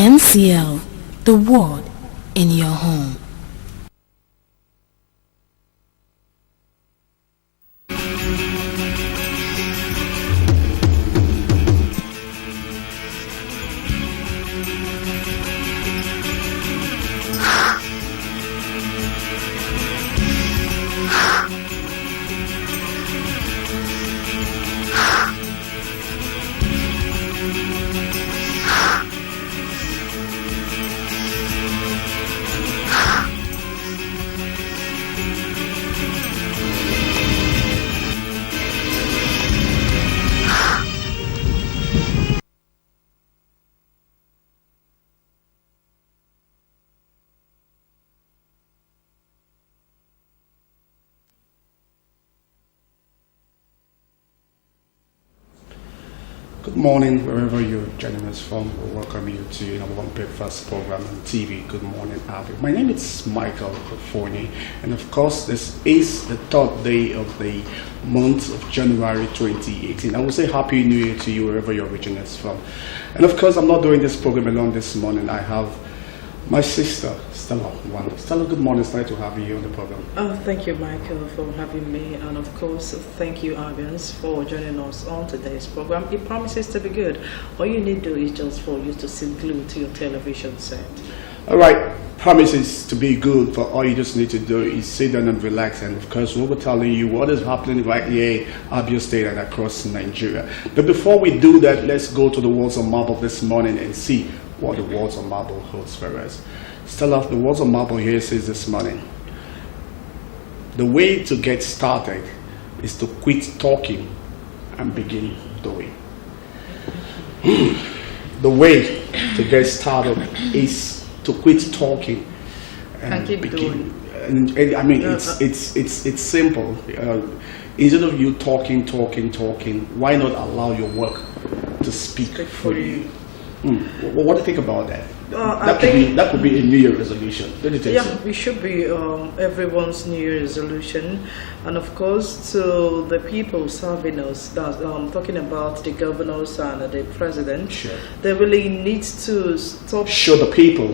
MCL, the word in your home. Good morning, wherever you're joining us from. We welcome you to number one breakfast program on TV, Good Morning, Abia. My name is Michael Kofoni, and of course, this is the third day of the month of January 2018. I will say Happy New Year to you wherever you're reaching us from. And of course, I'm not doing this program alone this morning. I have my sister, Stella. Stella, good morning. It's nice to have you here on the program. Oh, thank you, Michael, for having me. And of course, thank you, Abians, for joining us on today's program. It promises to be good. All you need to do is just for you to sit glued to your television set. All right. Promises to be good, but all you just need to do is sit down and relax. And of course, we'll be telling you what is happening right here, Abia State and across Nigeria. But before we do that, let's go to the Words of Marble this morning and see what the Words of Marble holds for us. Stella, the Words of Marble here says this morning, the way to get started is to quit talking and begin doing. The way to get started is to quit talking and begin doing. And I mean, it's simple. Instead of you talking, why not allow your work to speak for you? What do you think about that? That could be a New Year resolution. Don't you think so? It should be everyone's New Year resolution, and of course to the people serving us. That talking about the governors and the president. Sure. They really need to stop. Show the people,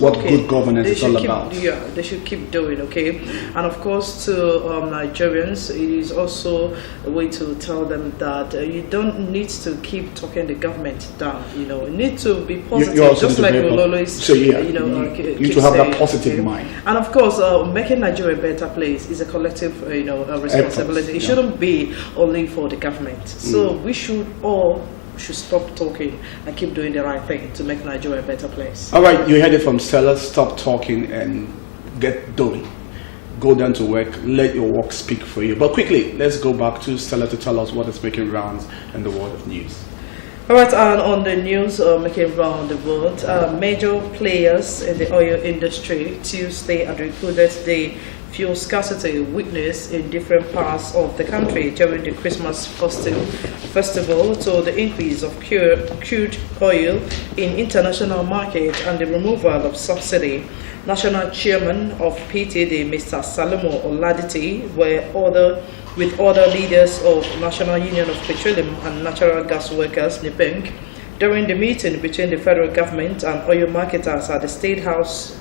what good governance is all about. Yeah, they should keep doing. Okay, and of course to Nigerians, it is also a way to tell them that you don't need to keep talking the government down. You need to be positive, just like we'll always. So you to have that positive mind. And of course, making Nigeria a better place is a collective, responsibility. It shouldn't be only for the government. So we should stop talking and keep doing the right thing to make Nigeria a better place. All right, you heard it from Stella. Stop talking and get doing. Go down to work. Let your work speak for you. But quickly, let's go back to Stella to tell us what is making rounds in the world of news. All right, and on the news making round the world, major players in the oil industry Tuesday had reported the fuel scarcity witnessed in different parts of the country during the Christmas festival to the increase of crude oil in international market and the removal of subsidy. National Chairman of PTD, Mr. Salomo Oladiti, with other leaders of National Union of Petroleum and Natural Gas Workers, NIPENG, during the meeting between the federal government and oil marketers at the State House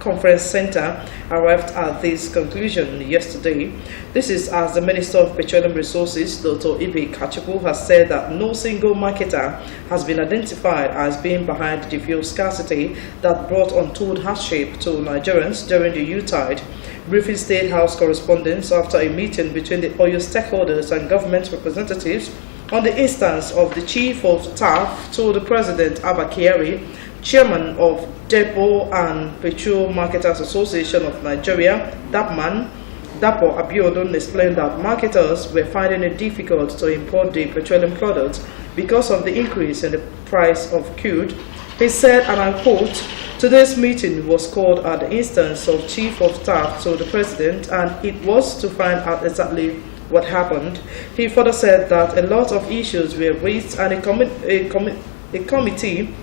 Conference Center, arrived at this conclusion yesterday. This is as the Minister of Petroleum Resources, Dr. Ibe Kachuku, has said that no single marketer has been identified as being behind the fuel scarcity that brought untold hardship to Nigerians during the Yuletide. Briefing State House correspondents after a meeting between the oil stakeholders and government representatives on the instance of the Chief of Staff to the President Abba Kyari, Chairman of Depot and Petrol Marketers Association of Nigeria, DAPMAN, Dapo Abiodun, explained that marketers were finding it difficult to import the petroleum products because of the increase in the price of crude. He said, and I quote, "Today's meeting was called at the instance of Chief of Staff to the President, and it was to find out exactly what happened." He further said that a lot of issues were raised and a committee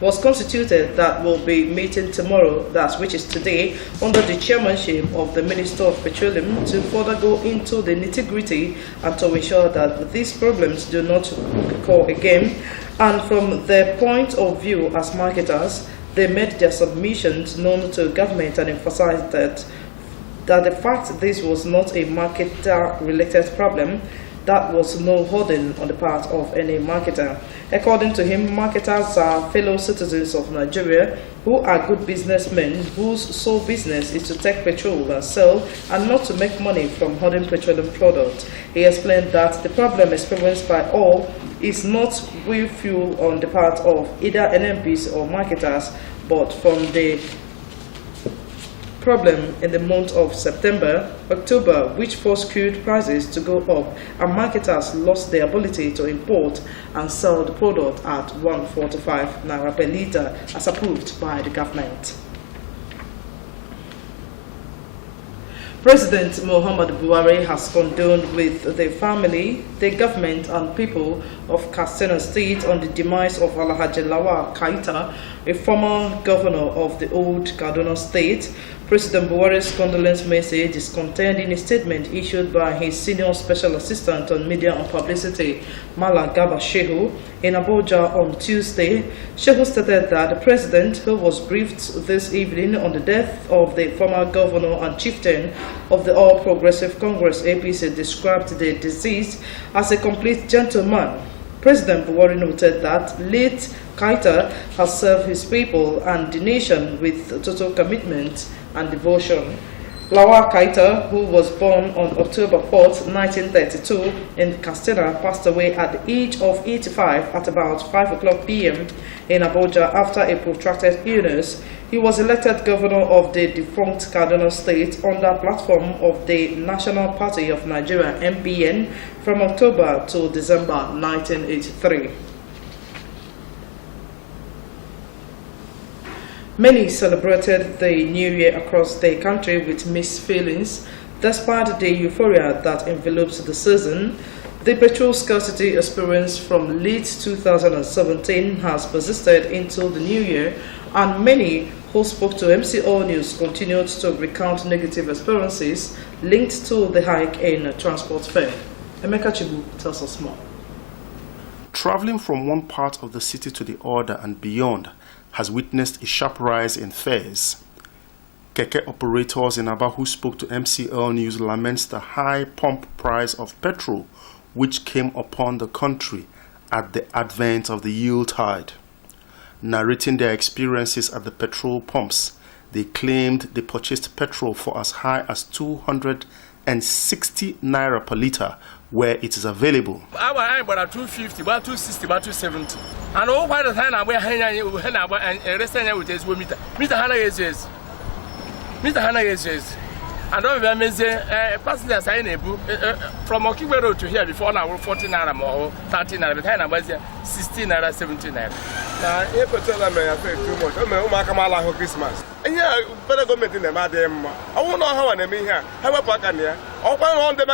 was constituted that will be meeting tomorrow, which is today, under the chairmanship of the Minister of Petroleum to further go into the nitty-gritty and to ensure that these problems do not occur again. And from their point of view as marketers, they made their submissions known to government and emphasized that the fact this was not a marketer-related problem, that was no holding on the part of any marketer. According to him, marketers are fellow citizens of Nigeria who are good businessmen whose sole business is to take petrol and sell and not to make money from holding petroleum products. He explained that the problem experienced by all is not real fuel on the part of either NMPs or marketers, but from the problem in the month of September, October, which forced crude prices to go up, and marketers lost their ability to import and sell the product at 145 naira per litre, as approved by the government. President Muhammad Buhari has condoled with the family, the government and people of Katsina State on the demise of Alhaji Lawal Kaita, a former governor of the old Kaduna State. President Buhari's condolence message is contained in a statement issued by his senior special assistant on media and publicity, Malam Garba Shehu, in Abuja on Tuesday. Shehu stated that the president, who was briefed this evening on the death of the former governor and chieftain of the All Progressive Congress APC, described the deceased as a complete gentleman. President Buhari noted that late Kaita has served his people and the nation with total commitment and devotion. Lawal Kaita, who was born on October 4, 1932 in Katsina, passed away at the age of 85 at about 5 o'clock p.m. in Abuja after a protracted illness. He was elected governor of the defunct Kaduna State under platform of the National Party of Nigeria (NPN) from October to December 1983. Many celebrated the New Year across the country with mixed feelings. Despite the euphoria that envelops the season, the petrol scarcity experienced from late 2017 has persisted into the new year, and many who spoke to MCO News continued to recount negative experiences linked to the hike in transport fare. Emeka Chibu tells us more. Traveling from one part of the city to the other and beyond has witnessed a sharp rise in fares. Keke operators in Abia who spoke to MCL News laments the high pump price of petrol which came upon the country at the advent of the Yuletide. Narrating their experiences at the petrol pumps, they claimed they purchased petrol for as high as 260 naira per litre where it is available. Our about 250, about 260, about 270. And all by the time I went hanging and resting with his meter. Mr. Hannah is Mr. Hannah is. And all of them is passengers I enable from Okiwe Road to here before now 14 naira more 13 naira. The time I was 16 naira, 17 naira. Now, if you tell them I pay too much, I'm going to come out for Christmas. And yeah, better go meet in the madam. I won't know how I'm here. How a pack here? Or on the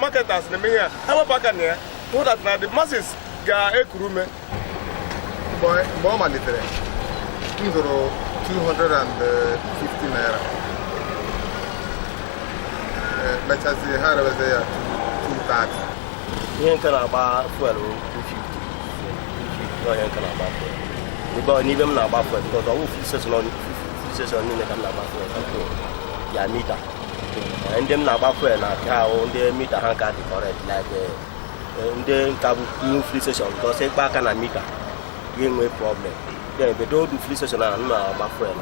marketers in here. How a pack here? What that now the masses got a crew. Boy, more money there. 250 naira. Let's say, how was there? 230. You can about 250. No, you can about we bought even now about because all officers on in the yeah, meter. And them now about when I on the meter hand card correct like the new free session because they back and a meter. Game with problem. Then they don't do free session and now about friend.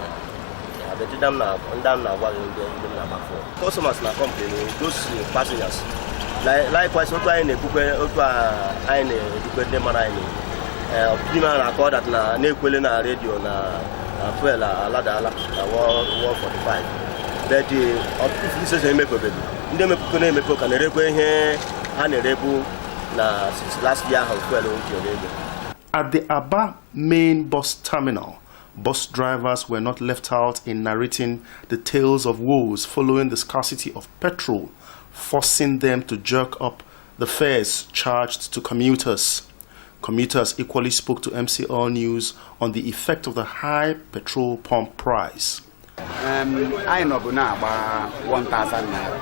They did them now and them now while in the number 4. Customers now complaining, those passengers. Likewise, what I in the book, I in the them opinion record that na nekwelena radio na fuel alada 145 but the officials make problem ndem epuko na emepe ka na rekwe ihe ha na rebu na last year how fuel on radio. At the Abia main bus terminal, bus drivers were not left out in narrating the tales of woes following the scarcity of petrol, forcing them to jerk up the fares charged to commuters. Commuters equally spoke to MCL News on the effect of the high petrol pump price. I know about 1,000 naira.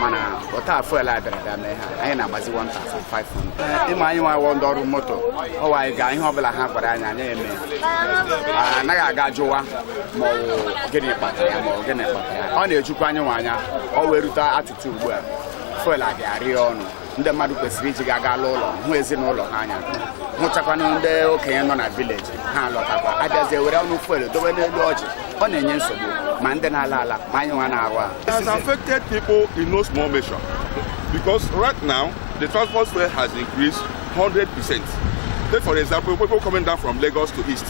Mana ota fuel abere da me ha anyị na-agbazi 1,500 ịma anyị nwa wọ ndị ọrụ moto ọwa anyị ga ihe ọbụla ha gwara anyị anya eme anaghị aga jụwa ma ọ gịnị kpatara ya ma ọ gịnị kpatara ya ọ na-ejukwa anyị nwa anya ọ wee rute atụtụ ugbu a fuel ga-arị ọnụ ndị mmadụ kwesịrị iji ga ụlọ hụ ezinụlọ ha anya hụchakwanụ ndị okenye nọ na vileji ha lọtakwa abịazie were ọnụ fuel dobe n'elu ọjị ọ na-enye nsogbu ma ndị na-ala ala ma anyị nwa na-arụ ahụ. It has affected people in no small measure because right now the transport fare has increased 100%. Take for example, people coming down from Lagos to East,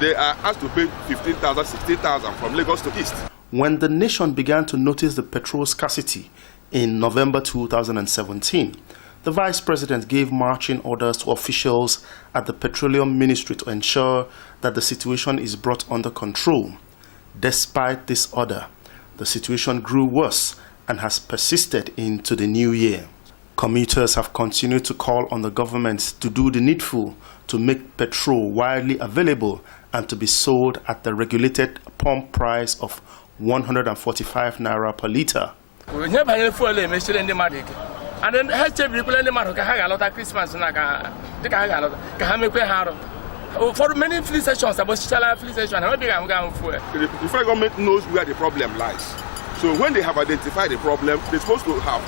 they are asked to pay 15,000, 16,000 from Lagos to East. When the nation began to notice the petrol scarcity in November 2017, the Vice President gave marching orders to officials at the Petroleum Ministry to ensure that the situation is brought under control. Despite this order, the situation grew worse and has persisted into the new year. Commuters have continued to call on the government to do the needful to make petrol widely available and to be sold at the regulated pump price of 145 naira per litre. And then I check people in the market, I got a Christmas and I got for many fleet stations, about fleet station, maybe I'm going for it. The federal government knows where the problem lies. So when they have identified the problem, they're supposed to have,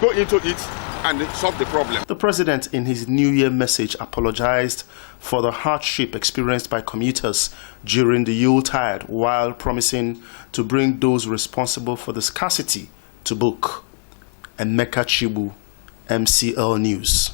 go into it and solve the problem. The president, in his New Year message, apologized for the hardship experienced by commuters during the Yuletide, while promising to bring those responsible for the scarcity to book. Emeka Chibu, MCL News.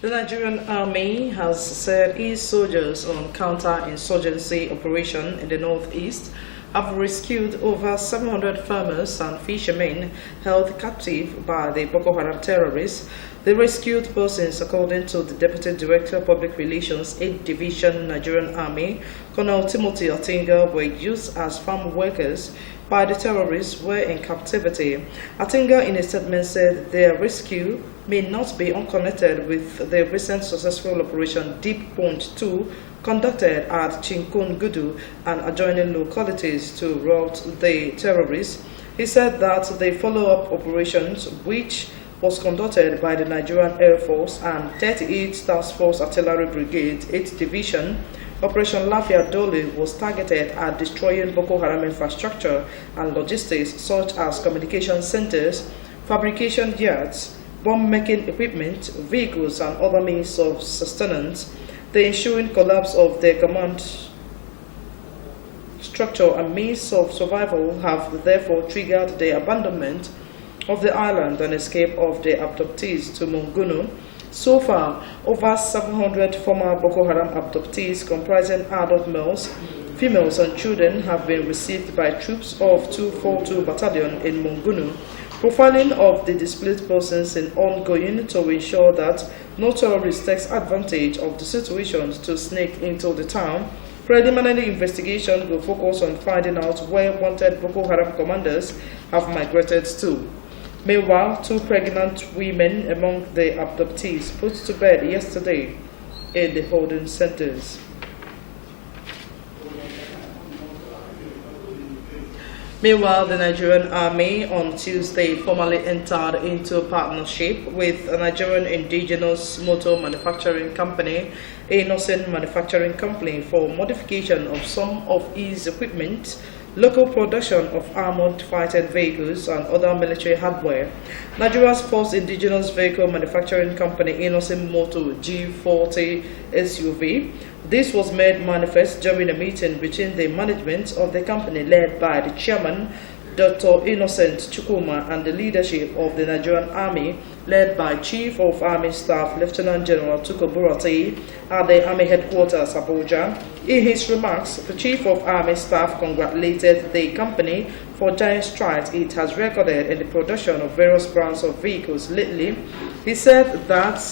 The Nigerian Army has said its soldiers on counter-insurgency operation in the northeast have rescued over 700 farmers and fishermen held captive by the Boko Haram terrorists. The rescued persons, according to the Deputy Director of Public Relations, 8th Division Nigerian Army, Colonel Timothy Atinga, were used as farm workers by the terrorists were in captivity. Atinga, in a statement, said their rescue may not be unconnected with the recent successful Operation Deep Point 2 conducted at Chinkungudu and adjoining localities to rout the terrorists. He said that the follow-up operations, which was conducted by the Nigerian Air Force and 38th Task Force Artillery Brigade, 8th Division, Operation Lafia Dole, was targeted at destroying Boko Haram infrastructure and logistics such as communication centers, fabrication yards, bomb-making equipment, vehicles, and other means of sustenance. The ensuing collapse of their command structure and means of survival have therefore triggered the abandonment of the island and escape of the abductees to Mungunu. So far, over 700 former Boko Haram abductees comprising adult males, females, and children have been received by troops of 242 Battalion in Mungunu. Profiling of the displaced persons is ongoing to ensure that no terrorist takes advantage of the situation to sneak into the town. Preliminary investigation will focus on finding out where wanted Boko Haram commanders have migrated to. Meanwhile, 2 pregnant women among the abductees put to bed yesterday in the holding centers. Meanwhile, the Nigerian Army on Tuesday formally entered into a partnership with a Nigerian indigenous motor manufacturing company, Innocent Manufacturing Company, for modification of some of its equipment, local production of armored fighting vehicles and other military hardware. Nigeria's first indigenous vehicle manufacturing company, Innocent Motor G40 SUV. This was made manifest during a meeting between the management of the company led by the chairman, Dr. Innocent Chukuma, and the leadership of the Nigerian Army led by Chief of Army Staff Lieutenant General Tuko Buratai at the Army Headquarters, Abuja. In his remarks, the Chief of Army Staff congratulated the company for giant strides it has recorded in the production of various brands of vehicles lately. He said that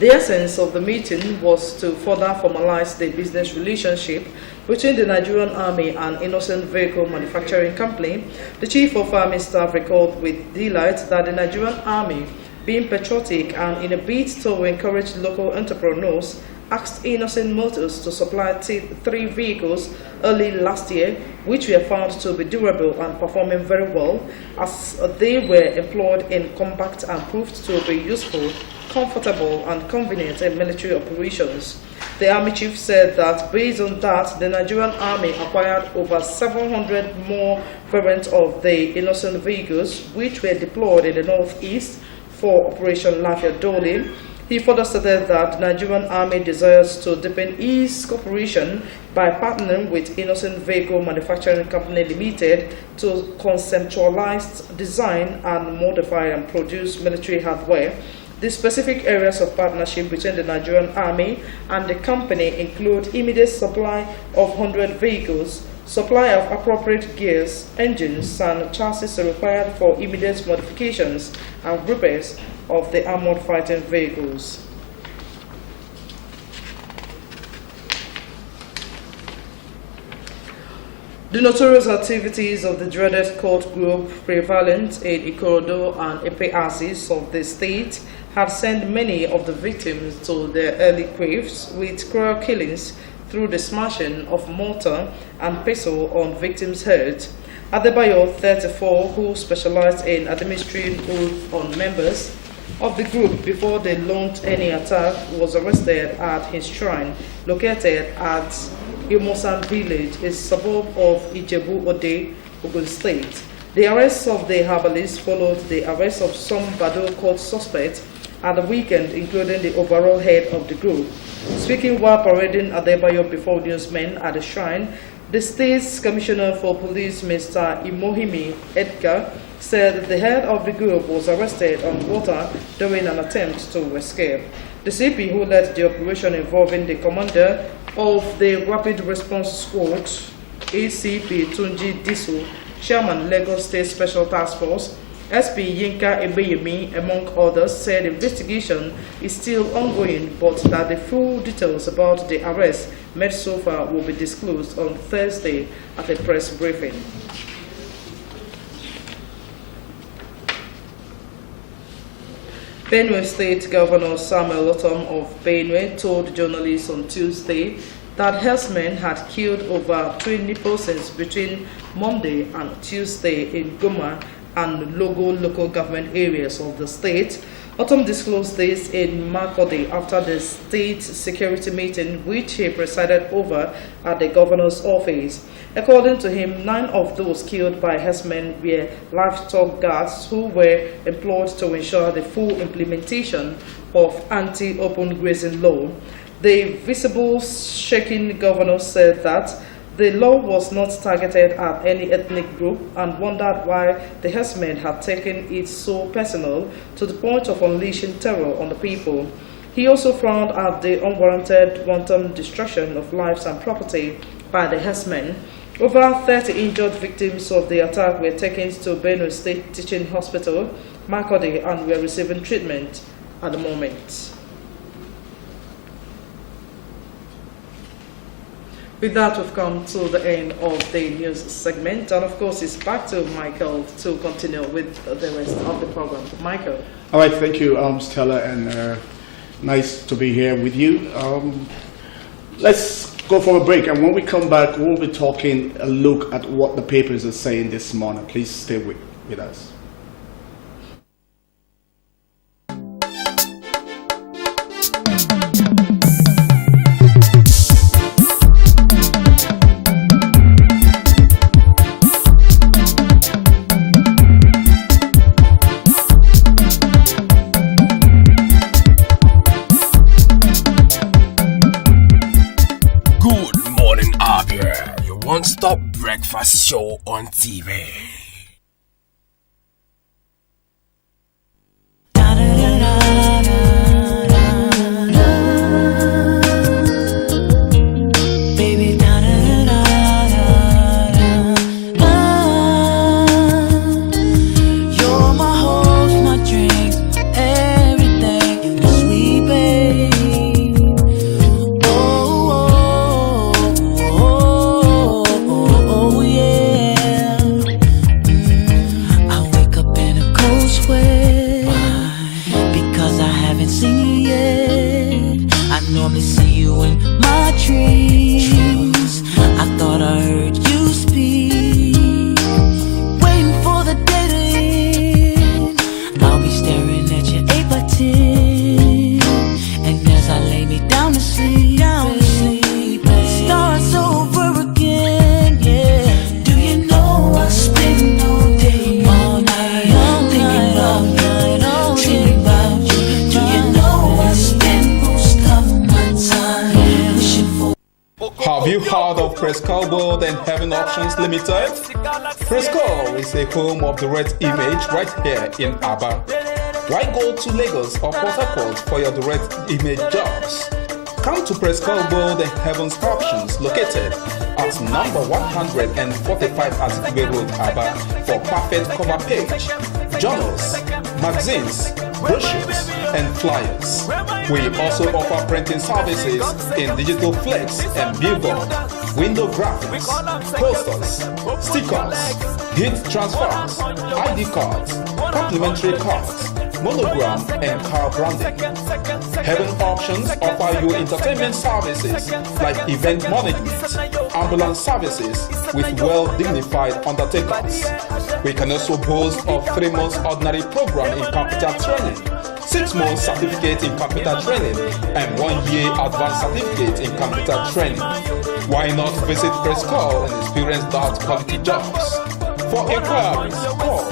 the essence of the meeting was to further formalize the business relationship between the Nigerian Army and Innocent Vehicle Manufacturing Company. The Chief of Army Staff recalled with delight that the Nigerian Army, being patriotic and in a bid to encourage local entrepreneurs, asked Innocent Motors to supply 3 vehicles early last year, which were found to be durable and performing very well, as they were employed in combat and proved to be useful, comfortable, and convenient in military operations. The Army Chief said that based on that, the Nigerian Army acquired over 700 more variants of the Innocent vehicles, which were deployed in the northeast for Operation Lafayette Dole. He further stated that the Nigerian Army desires to deepen its cooperation by partnering with Innocent Vehicle Manufacturing Company Limited to conceptualize, design, and modify and produce military hardware. The specific areas of partnership between the Nigerian Army and the company include immediate supply of 100 vehicles, supply of appropriate gears, engines, and chassis required for immediate modifications and repairs of the armored fighting vehicles. The notorious activities of the dreaded cult group prevalent in Ikorodu and Epeasis of the state had sent many of the victims to their early graves with cruel killings through the smashing of mortar and pestle on victims' heads. Adebayo, 34, who specialized in administering oath on members of the group before they launched any attack, was arrested at his shrine located at Imosan village, a suburb of Ijebu Ode, Ogun State. The arrest of the herbalist followed the arrest of some Bado court suspects at the weekend, including the overall head of the group. Speaking while parading Adebayo before newsmen at the shrine, the state's commissioner for police, Mr. Imohimi Edgar, said that the head of the group was arrested on water during an attempt to escape. The CP who led the operation involving the commander of the Rapid Response Squad, ACP Tunji Disu, Chairman Lagos State Special Task Force, SP Yinka Ebeyemi, among others, said investigation is still ongoing, but that the full details about the arrest made so far will be disclosed on Thursday at a press briefing. Benue State Governor Samuel Otom of Benue told journalists on Tuesday that herdsmen had killed over 20 persons between Monday and Tuesday in Goma and Logo local government areas of the state. Otom disclosed this in Makurdi after the state security meeting which he presided over at the governor's office. According to him, 9 of those killed by herdsmen were livestock guards who were employed to ensure the full implementation of anti-open grazing law. The visible shaking governor said that the law was not targeted at any ethnic group and wondered why the herdsmen had taken it so personal to the point of unleashing terror on the people. He also frowned at the unwarranted wanton destruction of lives and property by the herdsmen. Over 30 injured victims of the attack were taken to Benue State Teaching Hospital, Makurdi, and were receiving treatment at the moment. With that, we've come to the end of the news segment, and of course, it's back to Michael to continue with the rest of the program. Michael. All right, thank you, Stella, and nice to be here with you. Let's go for a break, and when we come back, we'll be taking a look at what the papers are saying this morning. Please stay with us. Good morning, Abia, your one-stop breakfast show on TV. trees. I thought I heard you speak, waiting for the day to end. I'll be staring at you 8 by 10, and as I lay me down to sleep, starts over again. Yeah. Do you know I spend all day, all night, thinking about you, dreaming about you. Do you know I spend most of my time wishing for. Have you heard of Prescal World and Heaven Options Limited? Prescal is a home of direct image right here in Abia. Why go to Lagos or Port Harcourt for your direct image jobs? Come to Prescal World and Heaven's Options, located at number 145 Atikwe Road, Abia, for perfect cover page, journals, magazines, brochures, and flyers. We also offer printing services in digital flex and billboard, window graphics, posters, stickers, heat transfers, ID cards, complimentary cards, monogram, and car branding. Heaven Options offer you entertainment services like event management, ambulance services with well-dignified undertakers. We can also boast of 3 months ordinary program in computer training, 6 months certificate in computer training, and 1 year advanced certificate in computer training. Why not visit Prescal and experience that quality jobs? For inquiries, call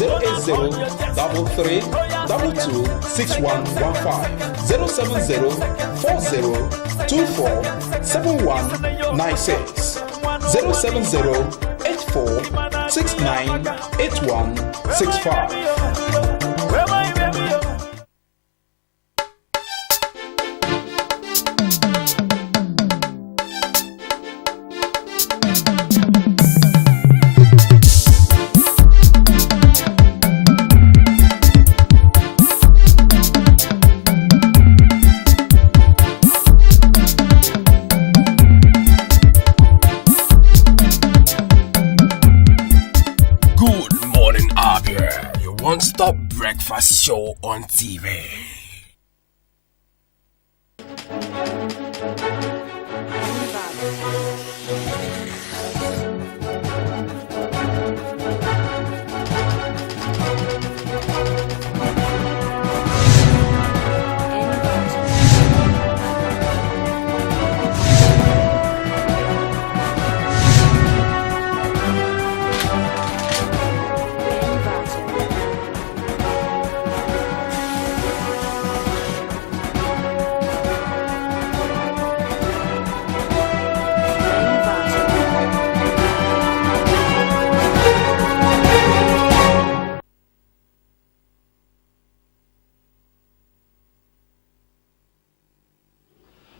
080-33-22-6115, 070-40-24-7196, 070-84-69-8165. Good morning, Abia. Your one-stop breakfast show on TV.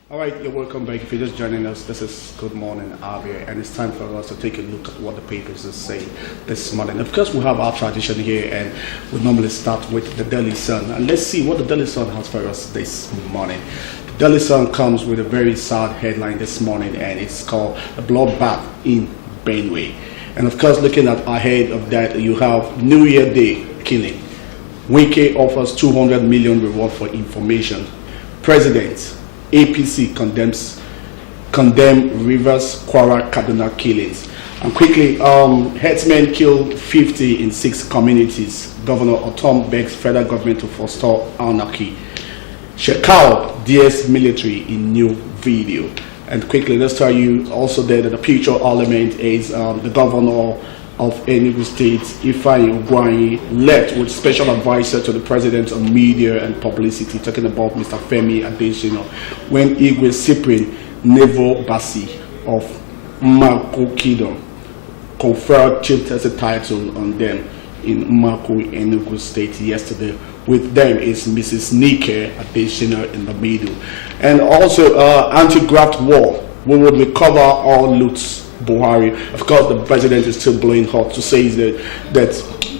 All right, you're welcome back. If you're just joining us, this is Good Morning, Abia, and it's time for us to take a look at what the papers are saying this morning. Of course, we have our tradition here, and we normally start with the Daily Sun. And let's see what the Daily Sun has for us this morning. The Daily Sun comes with a very sad headline this morning, and it's called "A Bloodbath in Benue." And of course, looking at ahead of that, you have New Year Day killing. Wike offers 200 million reward for information. President APC condemn Rivers, Kwara, Kaduna killings. And quickly, herdsmen killed 50 in 6 communities. Governor Otom begs federal government to forestall anarchy. Shekau DS military in new video. And quickly, let's tell you also there that the picture element is the governor of Enugu State, Ifeanyi Ugwuanyi, left with special advisor to the president on media and publicity, talking about Mr. Femi Adesina, when Igwe Cyprian Nevo Basi of Mako Kingdom conferred chieftaincy title on them in Mako, Enugu State yesterday. With them is Mrs. Nike Adesina in the middle. And also anti-graft war. We will recover all loots. Buhari. Of course, the president is still blowing hot to say that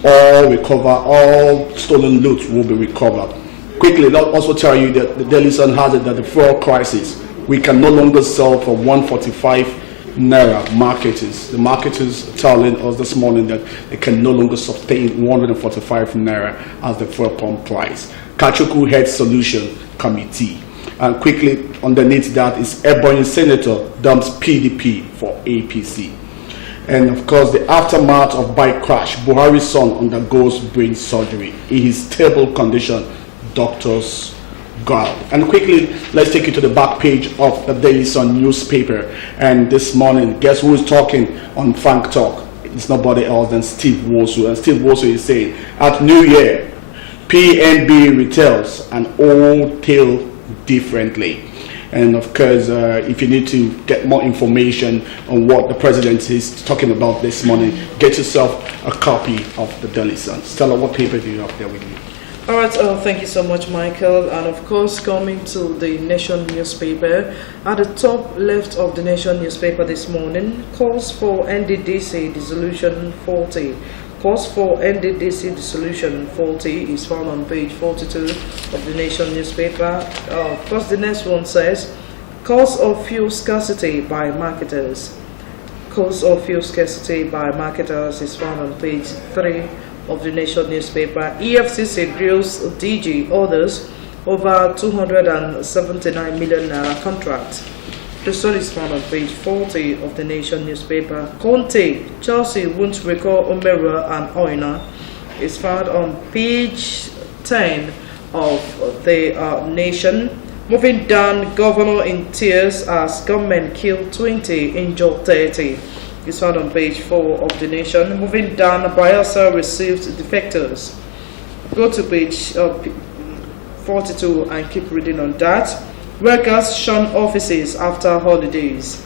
all stolen loot will be recovered. Quickly, let also tell you that the Daily Sun has it that the fuel crisis, we can no longer sell for 145 naira. Marketers. The marketers telling us this morning that they can no longer sustain 145 naira as the fuel pump price. Kachuku Head Solution Committee. And quickly underneath that is Ebonyi Senator dumps PDP for APC. And of course, the aftermath of bike crash, Buhari's son undergoes brain surgery. In his stable condition, doctors guard. And quickly, let's take you to the back page of the Daily Sun newspaper. And this morning, guess who is talking on Frank Talk? It's nobody else than Steve Wosu. And Steve Wosu is saying, at New Year, PNB retells an old tale differently. And of course, if you need to get more information on what the president is talking about this morning, get yourself a copy of the Daily Sun. Stella, what paper do you have there with you? All right, thank you so much, Michael. And of course, coming to the Nation newspaper, at the top left of the Nation newspaper this morning, calls for NDDC dissolution 40. Calls for NDDC dissolution 40 is found on page 42 of the Nation newspaper. Of course, the next one says, cause of fuel scarcity by marketers. Cause of fuel scarcity by marketers is found on page 3 of the Nation newspaper. EFCC drills DG orders over 279 million naira contract. The story is found on page 40 of the Nation newspaper. Conte, Chelsea won't recall Omera and Oina is found on page 10 of the Nation. Moving down, Governor in tears as government killed 20, injured 30. It's found on page 4 of the Nation. Moving down, Bayelsa received defectors. Go to page 42 and keep reading on that. Workers shun offices after holidays.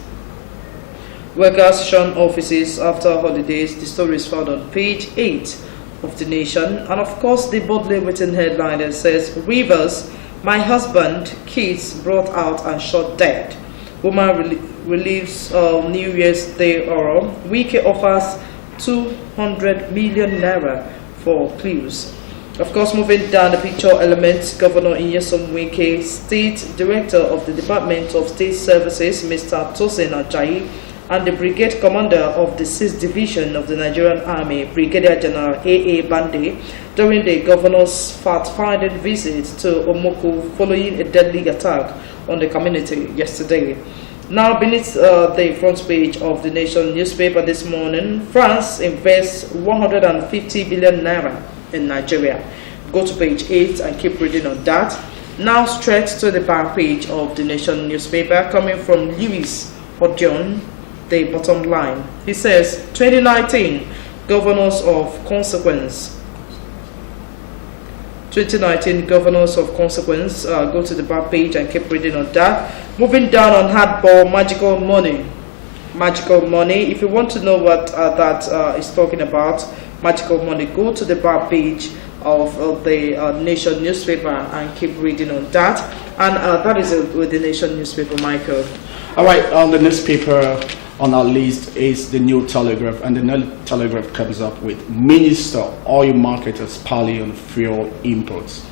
Workers shun offices after holidays. The story is found on page 8 of the Nation. And of course, the boldly written headline that says, Rivers, my husband, kids brought out and shot dead. Woman relieves New Year's Day oral. Wike offers 200 million naira for clues. Of course, moving down the picture elements, Governor Nyesom Wike, State Director of the Department of State Services, Mr. Tosin Ajayi, and the Brigade Commander of the 6th Division of the Nigerian Army, Brigadier General A.A. Bande, during the Governor's fact-finding visit to Omoko following a deadly attack on the community yesterday. Now, beneath the front page of the Nation newspaper this morning, France invests 150 billion naira in Nigeria. Go to page 8 and keep reading on that. Now straight to the back page of the Nation newspaper, coming from Lewis Odion, the bottom line. He says, 2019 Governors of Consequence. 2019 Governors of Consequence. Go to the back page and keep reading on that. Moving down on hardball, magical money. Magical money. If you want to know what that is talking about, magical money, go to the back page of the Nation newspaper and keep reading on that. And that is with the Nation newspaper, Michael. All right, on the newspaper on our list is the New Telegraph, and the New Telegraph comes up with Minister, oil marketers parley on fuel imports.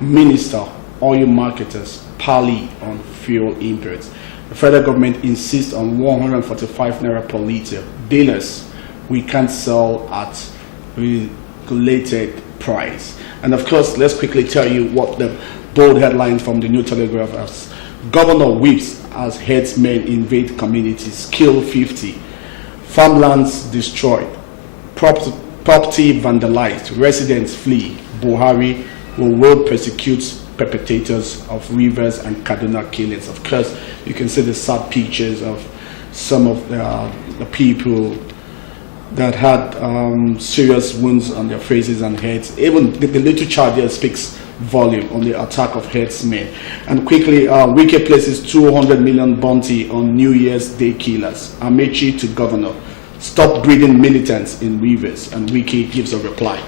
Minister, oil marketers parley on fuel imports. The federal government insists on 145 naira per litre. Dealers, we can't sell at regulated price. And of course, let's quickly tell you what the bold headline from the New Telegraph is. Governor weeps as headsmen invade communities, kill 50. Farmlands destroyed. Property vandalized. Residents flee. Buhari will persecute perpetrators of Rivers and Kaduna killings. Of course, you can see the sad pictures of some of the people that had serious wounds on their faces and heads. Even the little child there speaks volume on the attack of headsmen. And quickly, Wike places 200 million bounty on New Year's Day killers. Amechi to governor, stop breeding militants in Rivers. And Wike gives a reply.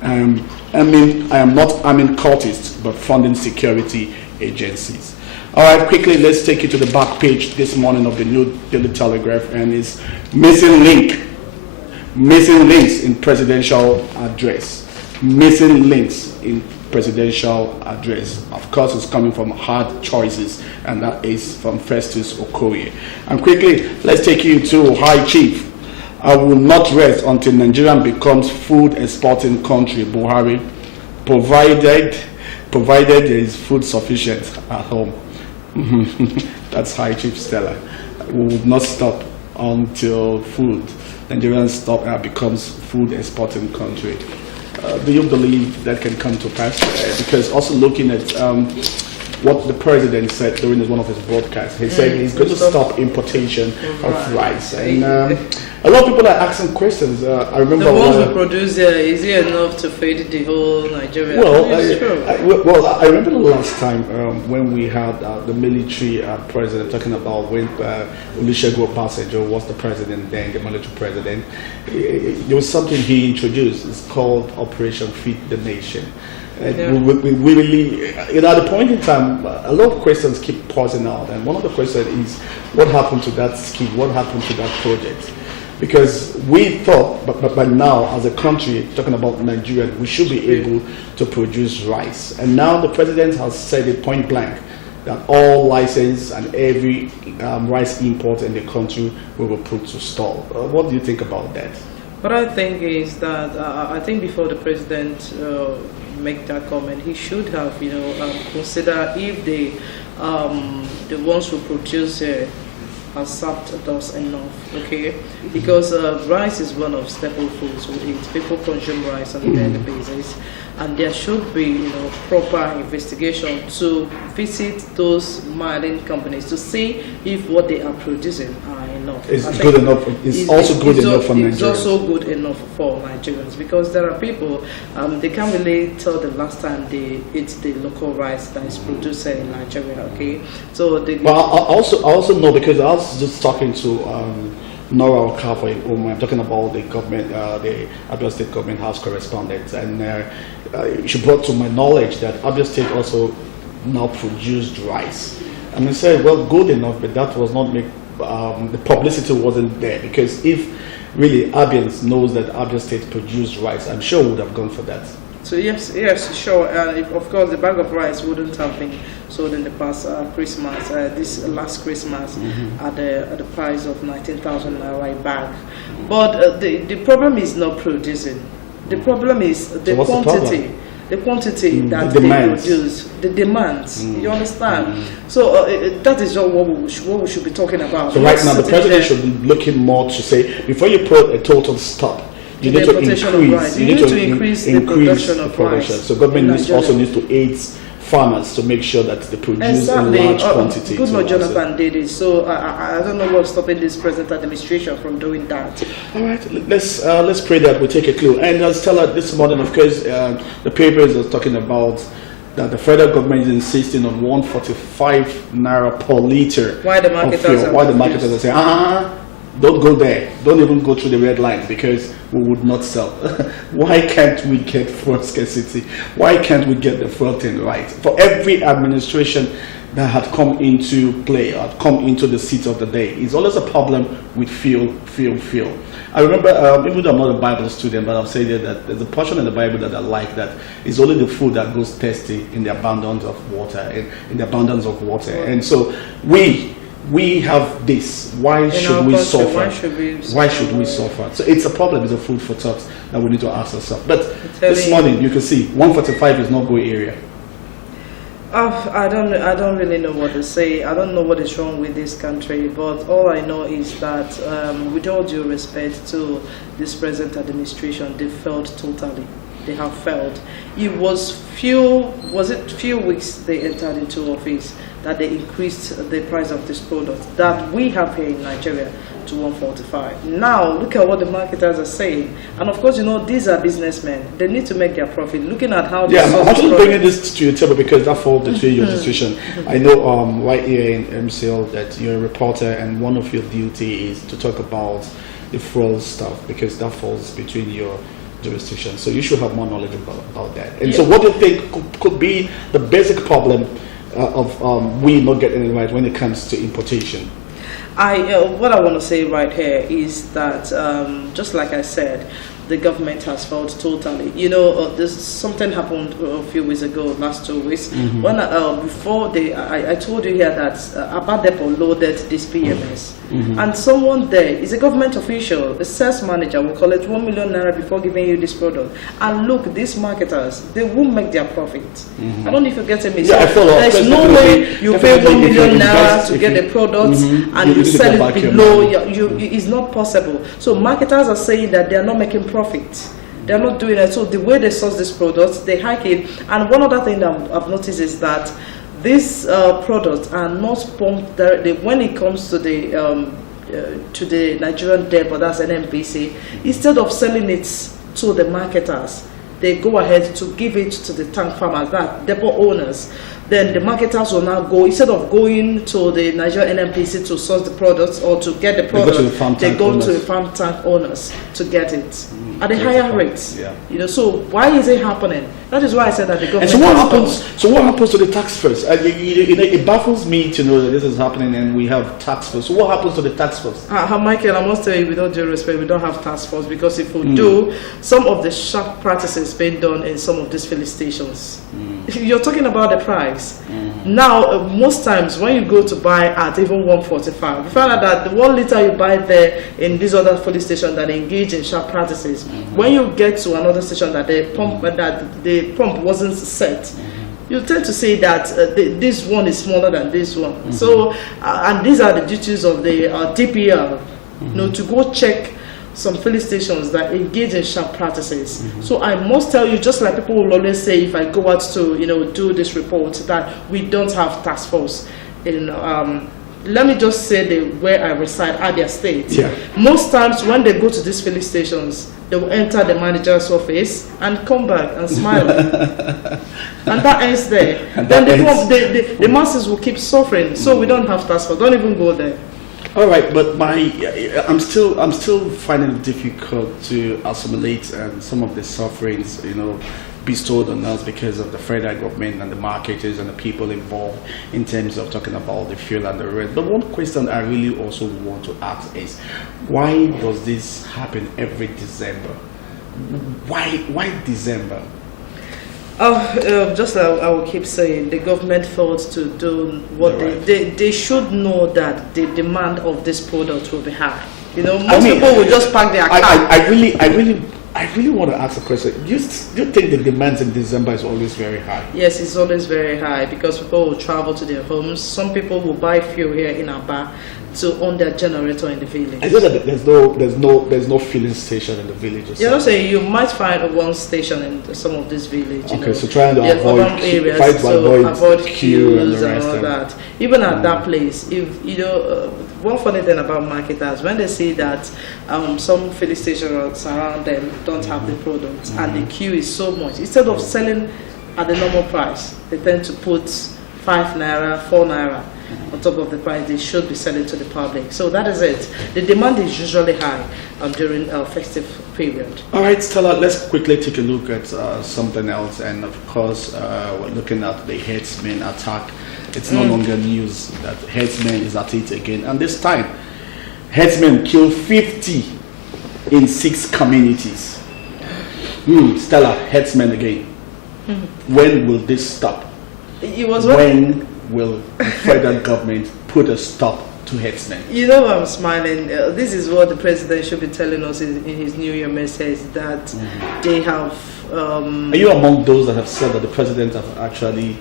I am not arming cultists, but funding security agencies. All right, quickly, let's take you to the back page this morning of the New Daily Telegraph, and it's missing links in presidential address. Missing links in presidential address. Of course, it's coming from hard choices, and that is from Festus Okoye. And quickly, let's take you to High Chief. I will not rest until Nigeria becomes food exporting country, Buhari, provided provided there is food sufficient at home. That's High Chief Stella. We would not stop until Nigeria becomes food exporting country. Do you believe that can come to pass? Because also looking at what the president said during one of his broadcasts, he said he's going to stop importation of rice. And a lot of people are asking questions. I remember the ones we produce here, is it enough to feed the whole Nigeria? Well, I remember the last time when we had the military president talking about when Olusegun Obasanjo was the president then, the military president. There was something he introduced. It's called Operation Feed the Nation. We really, at the point in time, a lot of questions keep pausing out, and one of the questions is, what happened to that scheme? What happened to that project? Because we thought, but by now, as a country, talking about Nigeria, we should be able to produce rice. And now the president has said it point blank that all license and every rice import in the country we will put to stall. What do you think about that? What I think is that I think before the president make that comment, he should have, consider if the ones who produce are served us enough, okay? Because rice is one of staple foods we eat. People consume rice on a daily basis, and there should be, proper investigation to visit those mining companies to see if what they are producing are enough. It's good enough. It's also good enough for Nigerians. It's also good enough for Nigerians, because there are people they can't really tell the last time they ate the local rice that is produced in Nigeria. Okay, so they. Well, I also know, because I was just talking to Nora Okafor in Oman, talking about the government, the Abia State government house correspondent, and she brought to my knowledge that Abia State also now produced rice. And I said, well, good enough, but that was not make. The publicity wasn't there, because if really Abians knows that Abia State produced rice, I'm sure would have gone for that. So yes, sure. Of course, the bag of rice wouldn't have been sold in the past Christmas, this last Christmas, at the price of 19,000 naira a bag. But the problem is not producing. The problem is the quantity. The quantity that they produce, the demands. You understand? So that is what we should be talking about. So right now, the president should be looking more to say, before you put a total stop, you need to increase the production of rice. So government also needs to aid farmers to make sure that they produce in large quantity. Goodmorning Jonathan did it, so I don't know what's stopping this present administration from doing that. All right, let's pray that we take a clue. And as Stella this morning, of course, the papers are talking about that the federal government is insisting on 145 naira per liter. Why the marketers are saying, don't go there. Don't even go through the red lines, because we would not sell. Why can't we get fuel scarcity? Why can't we get the fuel thing right? For every administration that had come into play, or come into the seat of the day, it's always a problem with fuel. I remember, even though I'm not a Bible student, but I'll say that there's a portion in the Bible that I like, that it's only the food that goes thirsty in the abundance of water, and so we have this. Why should we suffer? Why should we suffer? So it's a problem. It's a food for thought that we need to ask ourselves. But this morning, you can see 145 is not go area. I don't really know what to say. I don't know what is wrong with this country, but all I know is that with all due respect to this present administration, they failed totally. They have failed. It was few weeks they entered into office that they increased the price of this product that we have here in Nigeria to 145. Now look at what the marketers are saying, and of course, these are businessmen. They need to make their profit. Looking at how I'm actually bringing this to your table because that falls between your decision. I know right here in MCL that you're a reporter, and one of your duty is to talk about the fuel stuff, because that falls between your jurisdiction. So you should have more knowledge about that. And so what do you think could be the basic problem of we not getting it right when it comes to importation? What I want to say right here is that, just like I said, the government has failed totally. This something happened a few weeks ago, last 2 weeks, when before I told you here that Abia Depot loaded this PMS, and someone there is a government official, a sales manager, will collect 1 million naira before giving you this product. And look, these marketers, they won't make their profit. I don't know if you get me. Yeah, so there's no way you pay 1 million naira to get the product and you sell it below. It's not possible. So marketers are saying that they are not making profit. They're not doing it. So the way they source these products, they hike it. And one other thing that I've noticed is that these products are not pumped directly when it comes to the Nigerian depot, that's NNPC. Instead of selling it to the marketers, they go ahead to give it to the tank farmers, that depot owners. Then the marketers will now go, instead of going to the Nigerian NNPC to source the products or to get the product, they go to the farm tank owners to get it at a higher rate. Yeah. So why is it happening? That is why I said that the government. So what happens to the tax force? It baffles me to know that this is happening and we have tax force. So what happens to the tax force? Michael, I must tell you, with all due respect, we don't have tax force, because if we do, some of the sharp practices being done in some of these filling stations. You're talking about the price. Now, most times when you go to buy at even 145, you find out that the 1 liter you buy there in these other filling stations that engage in sharp practices, when you get to another station that the pump wasn't set, you tend to say that this one is smaller than this one. So, and these are the duties of the DPL, to go check some filling stations that engage in sharp practices. So I must tell you, just like people will always say, if I go out to do this report, that we don't have task force in let me just say where I reside, Abia State. Most times when they go to these filling stations, they will enter the manager's office and come back and smile. And that ends there. Then the masses will keep suffering. So we don't have task force. Don't even go there. All right, but I'm still finding it difficult to assimilate some of the sufferings, bestowed on us because of the federal government and the marketers and the people involved in terms of talking about the fuel and the rent. But one question I really also want to ask is, why does this happen every December? Why December? Just like I will keep saying, the government failed to do what they should know that the demand of this product will be high. Most people will just park their car. I really want to ask a question. Do you think the demands in December is always very high? Yes, it's always very high because people will travel to their homes. Some people will buy fuel here in Abia to own their generator in the village. I know that there's no filling station in the villages. You're not saying you might find one station in some of these villages. Okay, so trying to avoid queues and all that. Even at that place, if one funny thing about marketers, when they see that some filling stations around them don't have the product and the queue is so much, instead of selling at the normal price, they tend to put 5 naira, 4 naira on top of the price they should be selling to the public. So that is it. The demand is usually high during festive period. All right, Stella, let's quickly take a look at something else. And of course, we're looking at the herdsmen attack. It's no longer news that herdsmen is at it again. And this time, herdsmen killed 50 in 6 communities. Stella, herdsmen again. When will this stop? When will the federal government put a stop to herdsmen? I'm smiling. This is what the president should be telling us in his New Year message, that they have... Are you among those that have said that the president have actually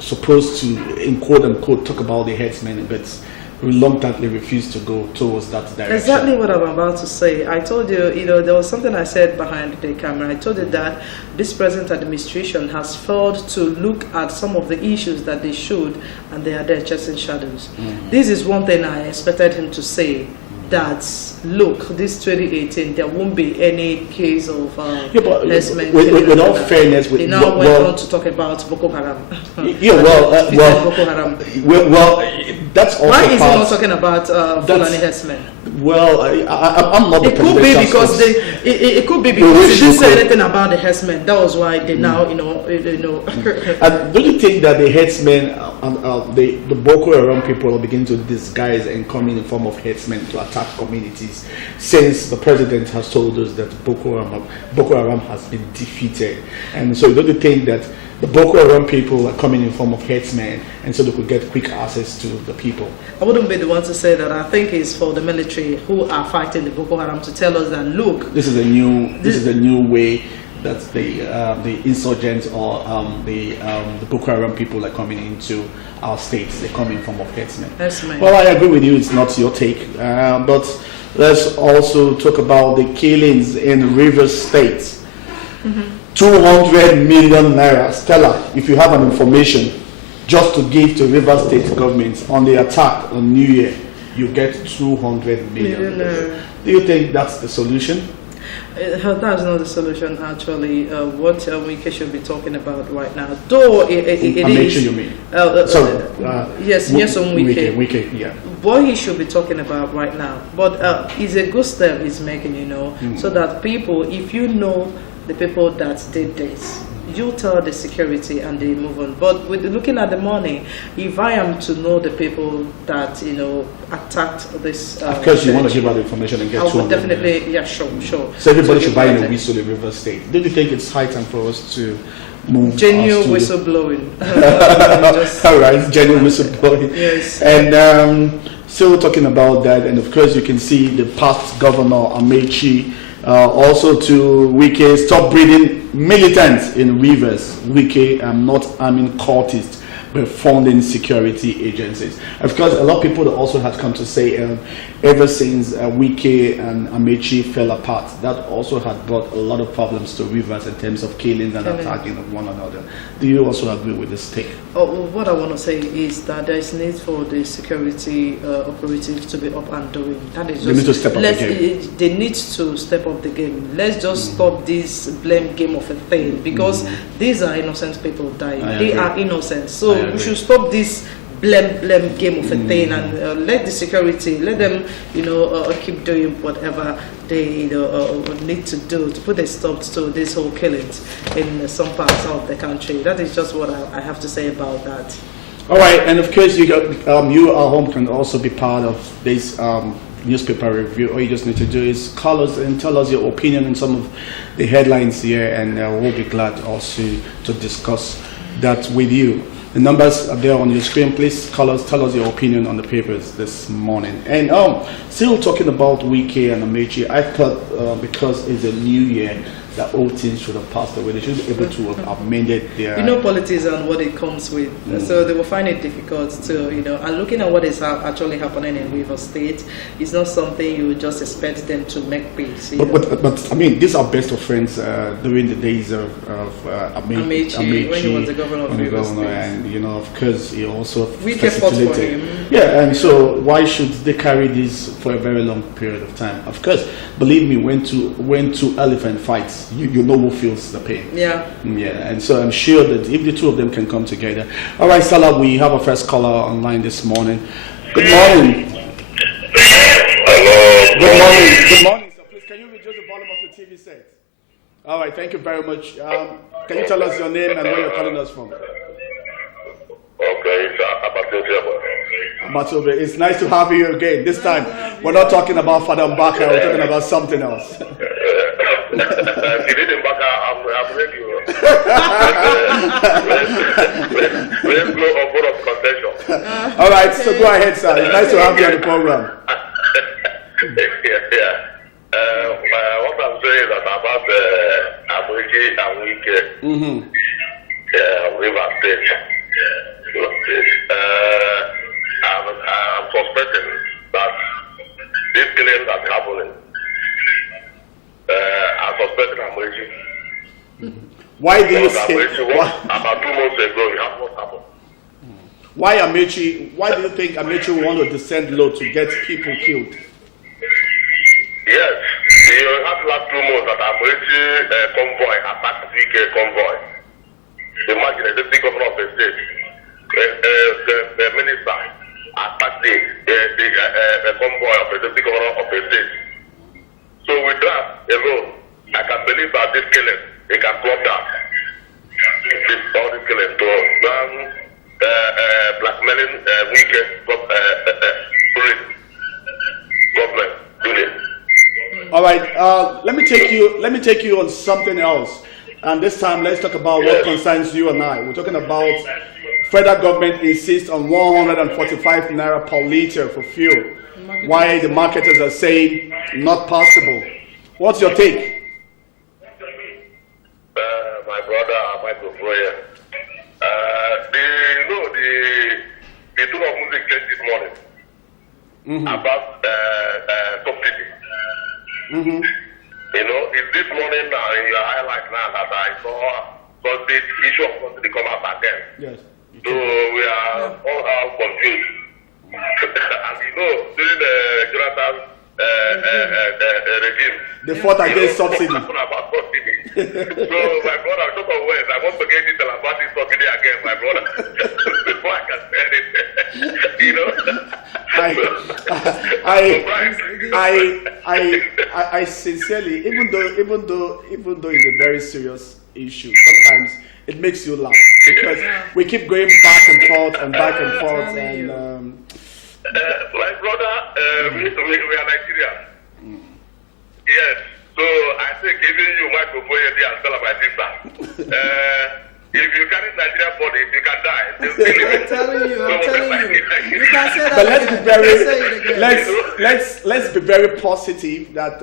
supposed to, in quote unquote, talk about the herdsmen, but reluctantly refused to go towards that direction? Exactly what I'm about to say. I told you, there was something I said behind the camera. I told you that this present administration has failed to look at some of the issues that they should, and they are there chasing shadows. This is one thing I expected him to say, that look, this 2018 there won't be any case of herdsmen. With all fairness, they now went on to talk about Boko Haram. Boko Haram. That's also Why is he part- not talking about Fulani herdsmen? Well, I'm not the It could be presidential because source. it could be because wish he didn't you say could. anything about the herdsmen. That was why they now, you know. And don't you think that the headsmen, the Boko Haram people are beginning to disguise and come in the form of headsmen to attack communities, since the president has told us that Boko Haram has been defeated? And so don't you think that the Boko Haram people are coming in form of headsmen, and so they could get quick access to the people? I wouldn't be the one to say that. I think it's for the military who are fighting the Boko Haram to tell us that, look, This is a new way that the insurgents or the Boko Haram people are coming into our states. They come in form of headsmen. Herdsmen. Well, I agree with you. It's not your take, but let's also talk about the killings in Rivers State. 200 million naira. Stella, if you have an information just to give to Rivers State government on the attack on New Year, you get 200 million. Do you think that's the solution? That's not the solution, actually. What Wike should be talking about right now, though it Amaechi, is. you mean? Sorry. Yes, Wike. Wike, yeah. What he should be talking about right now, but it's a good step he's making, you know, so that people, if you know the people that did this, you tell the security and they move on. But with looking at the money, if I am to know the people that, you know, attacked this, Of course, you want to give out the information and get I would 200 definitely, million. yeah, sure. So everybody should buy in a United. whistle in River State. Don't you think it's high time for us to move? Genuine our whistleblowing. All right, genuine whistleblowing. Yes. And still talking about that, and of course you can see the past governor Amaechi also to Wike, stop breeding militants in Rivers. Wike, not arming cultists, but funding security agencies. Of course, a lot of people also have come to say ever since Wike and Amaechi fell apart, that also had brought a lot of problems to Rivers in terms of killings and attacking of one another. Do you also agree with this take? What I want to say is that there is need for the security operatives to be up and doing. That is just, they need to step up the game. They need to step up the game. Let's just stop this blame game of a thing, because these are innocent people dying. They are innocent. So we should stop this blame game of a thing, and let the security, let them, you know, keep doing whatever they need to do to put a stop to this whole killings in some parts of the country. That is just what I have to say about that. All right, and of course you at home can also be part of this newspaper review. All you just need to do is call us and tell us your opinion on some of the headlines here, and we'll be glad also to discuss that with you. The numbers are there on your screen. Please call us, tell us your opinion on the papers this morning. And still talking about Wike and Amaechi, I thought because it's a new year, that all things should have passed away. They should be able to have amended their... You know politics and what it comes with. So they will find it difficult to, you know, and looking at what is actually happening in River State, it's not something you would just expect them to make peace. But I mean, these are best of friends during the days of Amaechi, when he was the governor of River State. And, you know, of course, he also We kept fought for facilitated. him. Yeah, and so why should they carry this for a very long period of time? Of course, believe me, when two elephant fights, you know who feels the pain. Yeah. Yeah, and so I'm sure that if the two of them can come together. All right, Salah, we have a first caller online this morning. Good morning. Hello. Good morning. Good morning, sir. Please, can you reduce the volume of the TV set? All right, thank you very much. Can you tell us your name and where you're calling us from? Okay, it's Matobe, it's nice to have you again. This time, we're not talking about Father Mbaka, we're talking about something else. I'm ready. Let's go on board of contention. All right, so go ahead, sir. It's nice to have you on the program. What I'm saying is that about Amaechi and Wike, River State. I'm suspecting that this killing that's happening, I'm suspecting Amaechi. Why do you say? About 2 months ago, it has not happened. Why Amaechi? Why do you think Amaechi will want to descend low to get people killed? Yes, you have last 2 months that Amaechi convoy attacked VK convoy. Imagine the deputy governor of the state, the minister attacked convoy of the deputy governor of the state. So with that alone, I can believe that this killing, they can plot that. All this killing to blackmailing wicked government unit. All right, let me take you on something else. And this time, let's talk about what concerns you and I. We're talking about federal government insists on 145 naira per liter for fuel, while the marketers are saying not possible. What's your take? My brother, Michael Floyer. The tune of music played this morning about subsidy. You know, it's this morning in your highlight now that I saw the issue of subsidy come up again. Yes. So we are all confused. And you know, during the Jonathan regime, they fought against subsidy. About subsidy. So my brother, talk of words, I want to get detail about this subsidy again, my brother, before I can say it. You know. I sincerely, even though it's a very serious issue, sometimes it makes you laugh because we keep going back and forth and back and forth and. My brother, we are Nigerians. Yes. So I think even you might go for here and tell my sister. If you carry Nigerian body, you can die. I'm telling you. You can say that. But let's be very positive that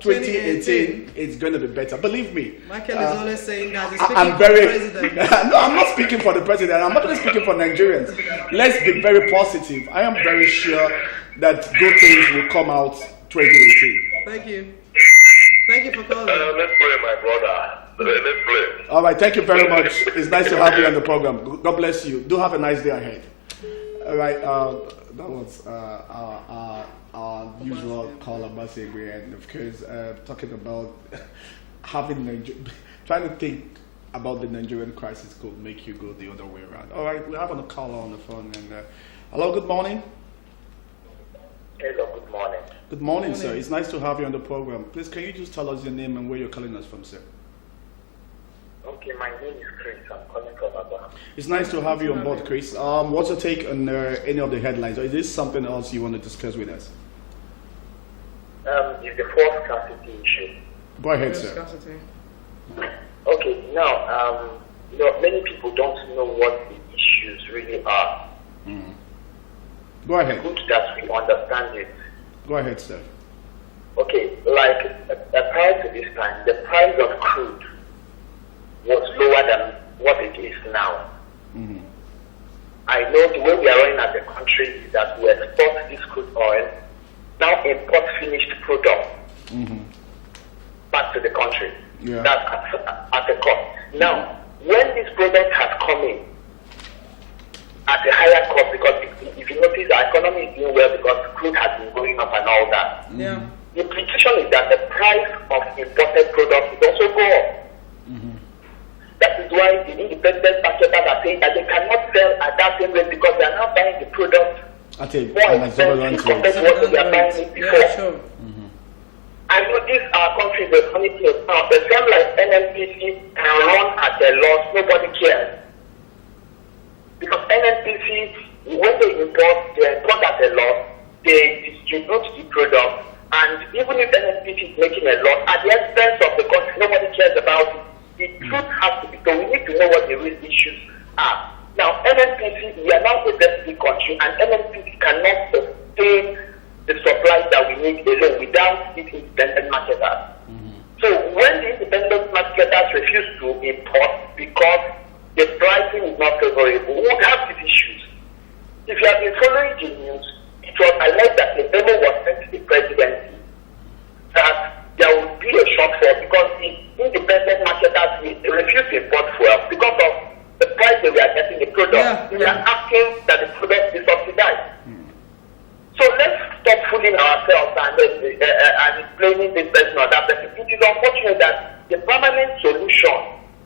2018 is going to be better. Believe me. Michael is always saying that. He's speaking I'm for very. the president. No, I'm not speaking for the president. I'm actually speaking for Nigerians. Let's be very positive. I am very sure that good things will come out 2018. Thank you. Thank you for calling. Let's pray, my brother. Let's pray. All right, thank you very much. It's nice to have you on the program. God bless you. Do have a nice day ahead. All right, that was our usual caller, Masegwe, and of course, talking about trying to think about the Nigerian crisis could make you go the other way around. All right, we have a caller on the phone. And hello, good morning. Hello, good morning. Good morning, sir. It's nice to have you on the program. Please, can you just tell us your name and where you're calling us from, sir? Okay, my name is Chris. I'm calling from Abia. It's nice to have you on board, Chris. What's your take on any of the headlines? Or is this something else you want to discuss with us? It's the fourth scarcity issue. Go ahead, sir. Okay, now, many people don't know what the issues really are. Go ahead. Good that we understand it. Go ahead, sir. Okay, like prior to this time, the price of crude was lower than what it is now. I know the way we are running as a country is that we export this crude oil, now import finished product back to the country. Yeah. That's at a cost. Now, when this product has come in at a higher cost, because if you notice, our economy is doing well because crude has been going up and all that. Yeah. The implication is that the price of imported products will also go up. That is why the independent marketers are saying that they cannot sell at that same rate because they are now buying the product more expensive compared to what they are buying it before. Yeah, sure. I know this our country is a funny place now. The same like NNPC can run at a loss, nobody cares. Because NNPC, when they import at a loss, they distribute the product, and even if NNPC is making a loss, at the expense of the country, nobody cares about it. The truth has to be told. We need to know what the real issues are. Now, NNPC, we are now a deficit country, and NNPC cannot sustain the supplies that we need alone without these independent marketers. So when the independent marketers refuse to import because the pricing is not favorable, we would have these issues. If you have been following the news, it was alleged that the memo was sent to the presidency that there would be a shortfall because the independent marketers refused to import fuel because of the price that we are getting the product. We are asking that the product be subsidized. So let's stop fooling ourselves and blaming this person or that person. It is unfortunate that the permanent solution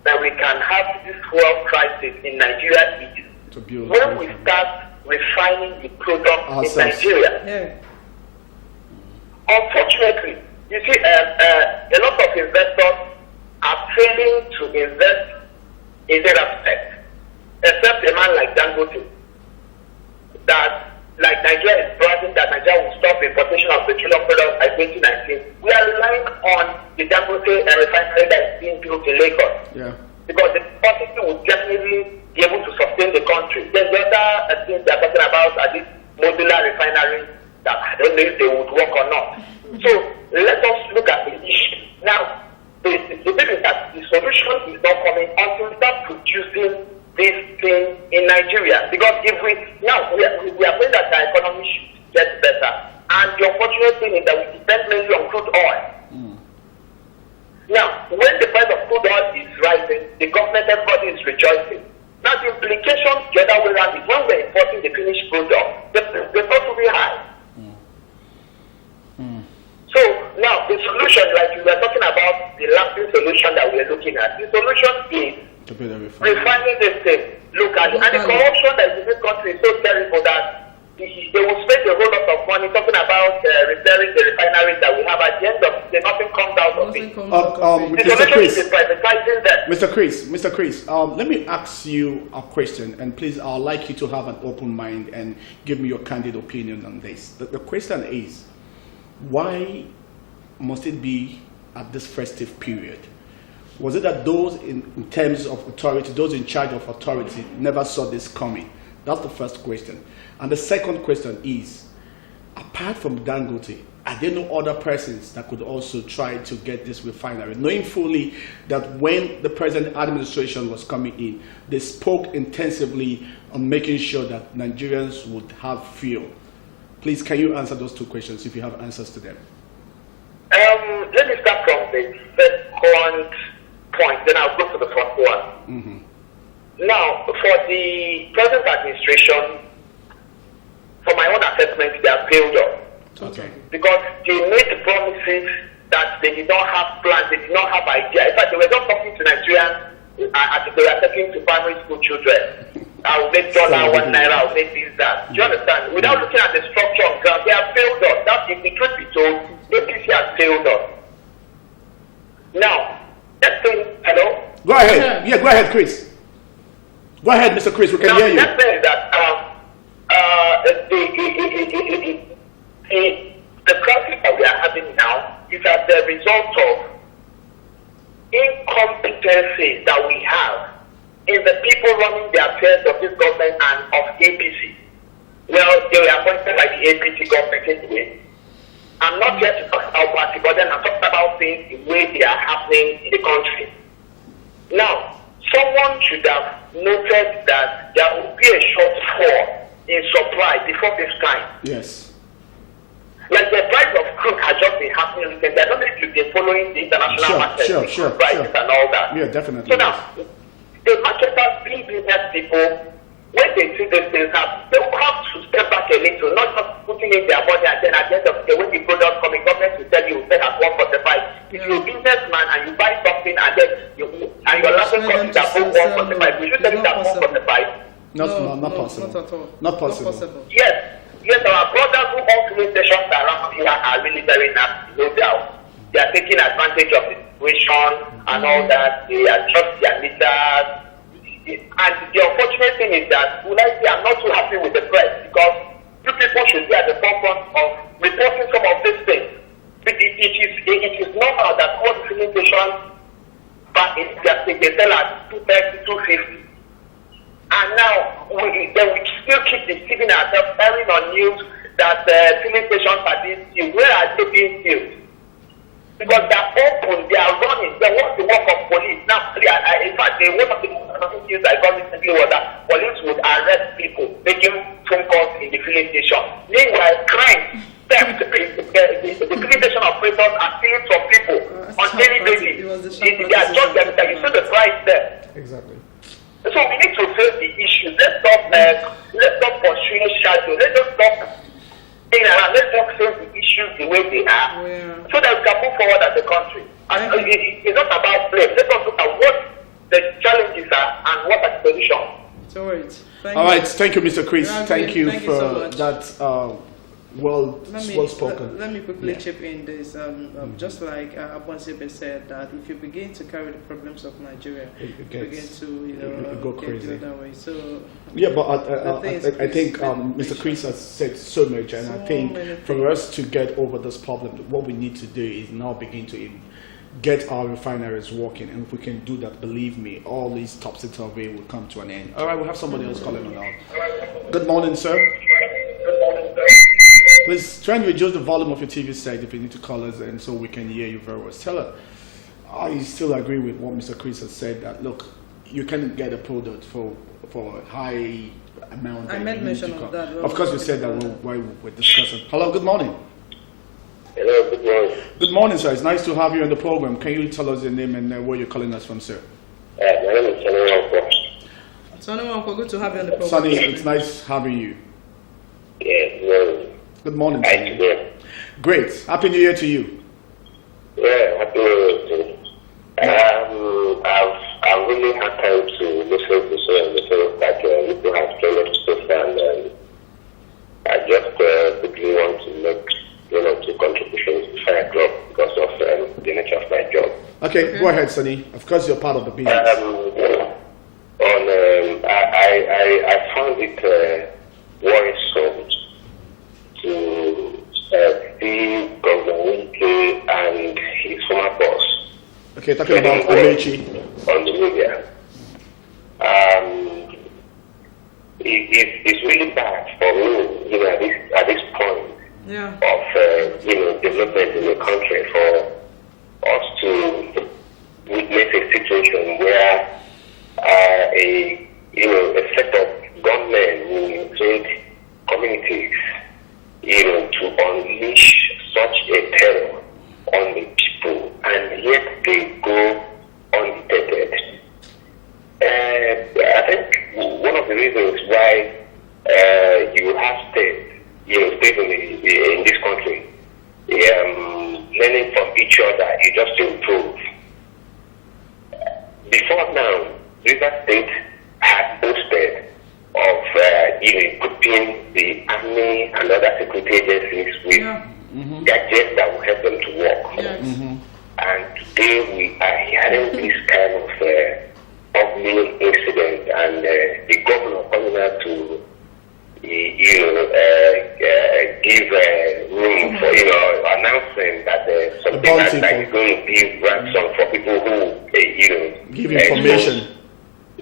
that we can have to this fuel crisis in Nigeria is when we start refining the product in Nigeria. unfortunately, you see, a lot of investors are failing to invest in that aspect, except a man like Dangote, that, like Nigeria is bragging that Nigeria will stop importation of petroleum products by 2019. We are relying on the Dangote refinery that is being built in Lagos. Yeah. Because the capacity will definitely be able to sustain the country. There's other things they are talking about are these modular refineries that I don't know if they would work or not. So let us look at the issue. Now, the thing is that the solution is not coming until we start producing this thing in Nigeria. Because if we are praying that our economy should get better. And the unfortunate thing is that we depend mainly on crude oil. Now, when the price of crude oil is rising, the government, everybody is rejoicing. Now, the implication the other way around is when we're importing the finished product, the cost will be high. So, now, the solution, like you were talking about, the lasting solution that we're looking at, the solution is refining this thing locally. And the corruption that is in this country is so terrible that they will spend a whole lot of money talking about repairing the refineries that we have. At the end of the day, nothing comes out of it. The solution is privatizing them. Mr. Chris, let me ask you a question, and please, I'd like you to have an open mind and give me your candid opinion on this. The question is, why must it be at this festive period? Was it that those in terms of authority, those in charge of authority, never saw this coming? That's the first question. And the second question is, apart from Dangote, are there no other persons that could also try to get this refinery, knowing fully that when the present administration was coming in, they spoke intensively on making sure that Nigerians would have fuel? Please, can you answer those two questions if you have answers to them? Let me start from the second point, then I'll go to the first one. Now, for the present administration, for my own assessment, they are failed up. Okay. Because they made promises that they did not have plans, they did not have idea. In fact, they were not talking to Nigerians as if they were talking to primary school children. I will make $1, $1, I will make this, that. Do you understand? Without looking at the structure of ground, they have failed us. That's if the truth be told, APC has failed us. Now, let's say, hello? Go ahead. Yeah, go ahead, Chris. Go ahead, Mr. Chris, we can hear you. Let's say that the crisis that we are having now is as a result of incompetencies that we have in the people running the affairs of this government and of APC. Well, they were appointed by the APC government anyway. I'm not here to talk about party, but then I'm talking about things the way they are happening in the country. Now, someone should have noted that there will be a shortfall in supply before this time. Yes. Like the price of crude has just been happening recently. I don't know if you've been following the international market prices and all that. Yeah, definitely. So now, the marketers, big business people, when they see these things happen, they will have to step back a little, not just putting in their money and then at the end of the day, when the product coming, government will tell you sell at 145. If you're a businessman and you buy something and then your last cost is at 145, will you sell it at 145? Not possible. Not possible. Yes, our brothers who own filling stations around here are really very nasty, no doubt. They are taking advantage of the situation and all that. They adjust their meters. And the unfortunate thing is that I'm not too happy with the press because you people should be at the forefront of reporting some of these things. It is normal that all the filling stations they sell at 230, 250. And now we still keep deceiving ourselves, airing on news that filling stations are being sealed. Where are they being sealed? Because they are open, they are running, they want the work of police. Now, in fact, one of the news I got recently was that police would arrest people making phone calls in the filling station. Meanwhile, crime, theft, the filling station operators are stealing from people on daily basis. They are just them, you see the price there. Exactly. So we need to face the issues. Let's stop pursuing shadow. Let's just stop being around. Let's just face the issues the way they are, so that we can move forward as a country. And it's not about blame. Let's just look at what the challenges are and what are the solutions. All right. Thank you, Mr. Chris. Thank you for that well spoken. Let me quickly chip in this. Just like Abonsebe said, that if you begin to carry the problems of Nigeria, you begin to go crazy. Get that way. So yeah, but I think Mr. Chris has said so much, and I think for us to get over this problem, what we need to do is now begin to get our refineries working, and if we can do that, believe me, all these topsy-turvy will come to an end. All right, we'll have somebody else calling on now. Good morning, sir. Please try and reduce the volume of your TV set if you need to call us, and so we can hear you very well. Stella, I still agree with what Mr. Chris has said, that look, you can get a product for a high amount. I made mention of that. Of course, we said that while we're discussing. Hello, good morning. Hello, good morning. Good morning, sir. It's nice to have you on the program. Can you tell us your name and where you're calling us from, sir? My name is Sonny Wanko. Sonny Wanko, good to have you on the program. Sonny, it's nice having you. Yeah, good morning, Sonny. Great. Happy New Year to you. Yeah, happy New Year to you. I've really had time to listen to some of the things that you have told us so far, and I just quickly want to make two contributions before I drop because of the nature of my job. Okay, go ahead, Sonny. Of course, you're part of the business. I found it worrisome to see Governor Wike and his former boss. Okay, talking about Amechi. On the media. It's really bad for me, at this point. Yeah. Of development in the country, for us to witness a situation where a set of gunmen will invade communities, to unleash such a terror on the people, and yet they go undetected. I think one of the reasons why you have states in this country, learning from each other, just to improve. Before now, River State had boasted of equipping the army and other security agencies with gadgets that will help them to work. Yes. And today we are hearing this kind of ugly incident, and the governor coming out to give room for, announcing that something like is going to give ransom for people who, give information.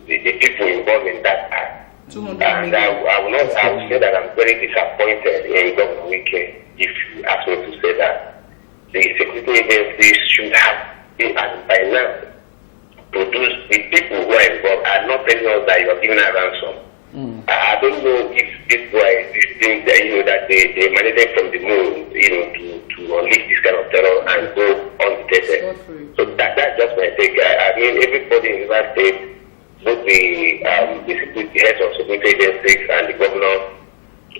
The people involved in that act. And I will say that I'm very disappointed in Governor Wike if you ask me to say that. The security agencies should have been, by now, produced the people who are involved are not telling us that you are giving a ransom. I don't know if this was this thing that they emanated from the moon, to unleash this kind of terror and go undetected. So that's just my take. I mean, everybody in the state, both the heads of security agencies and the governor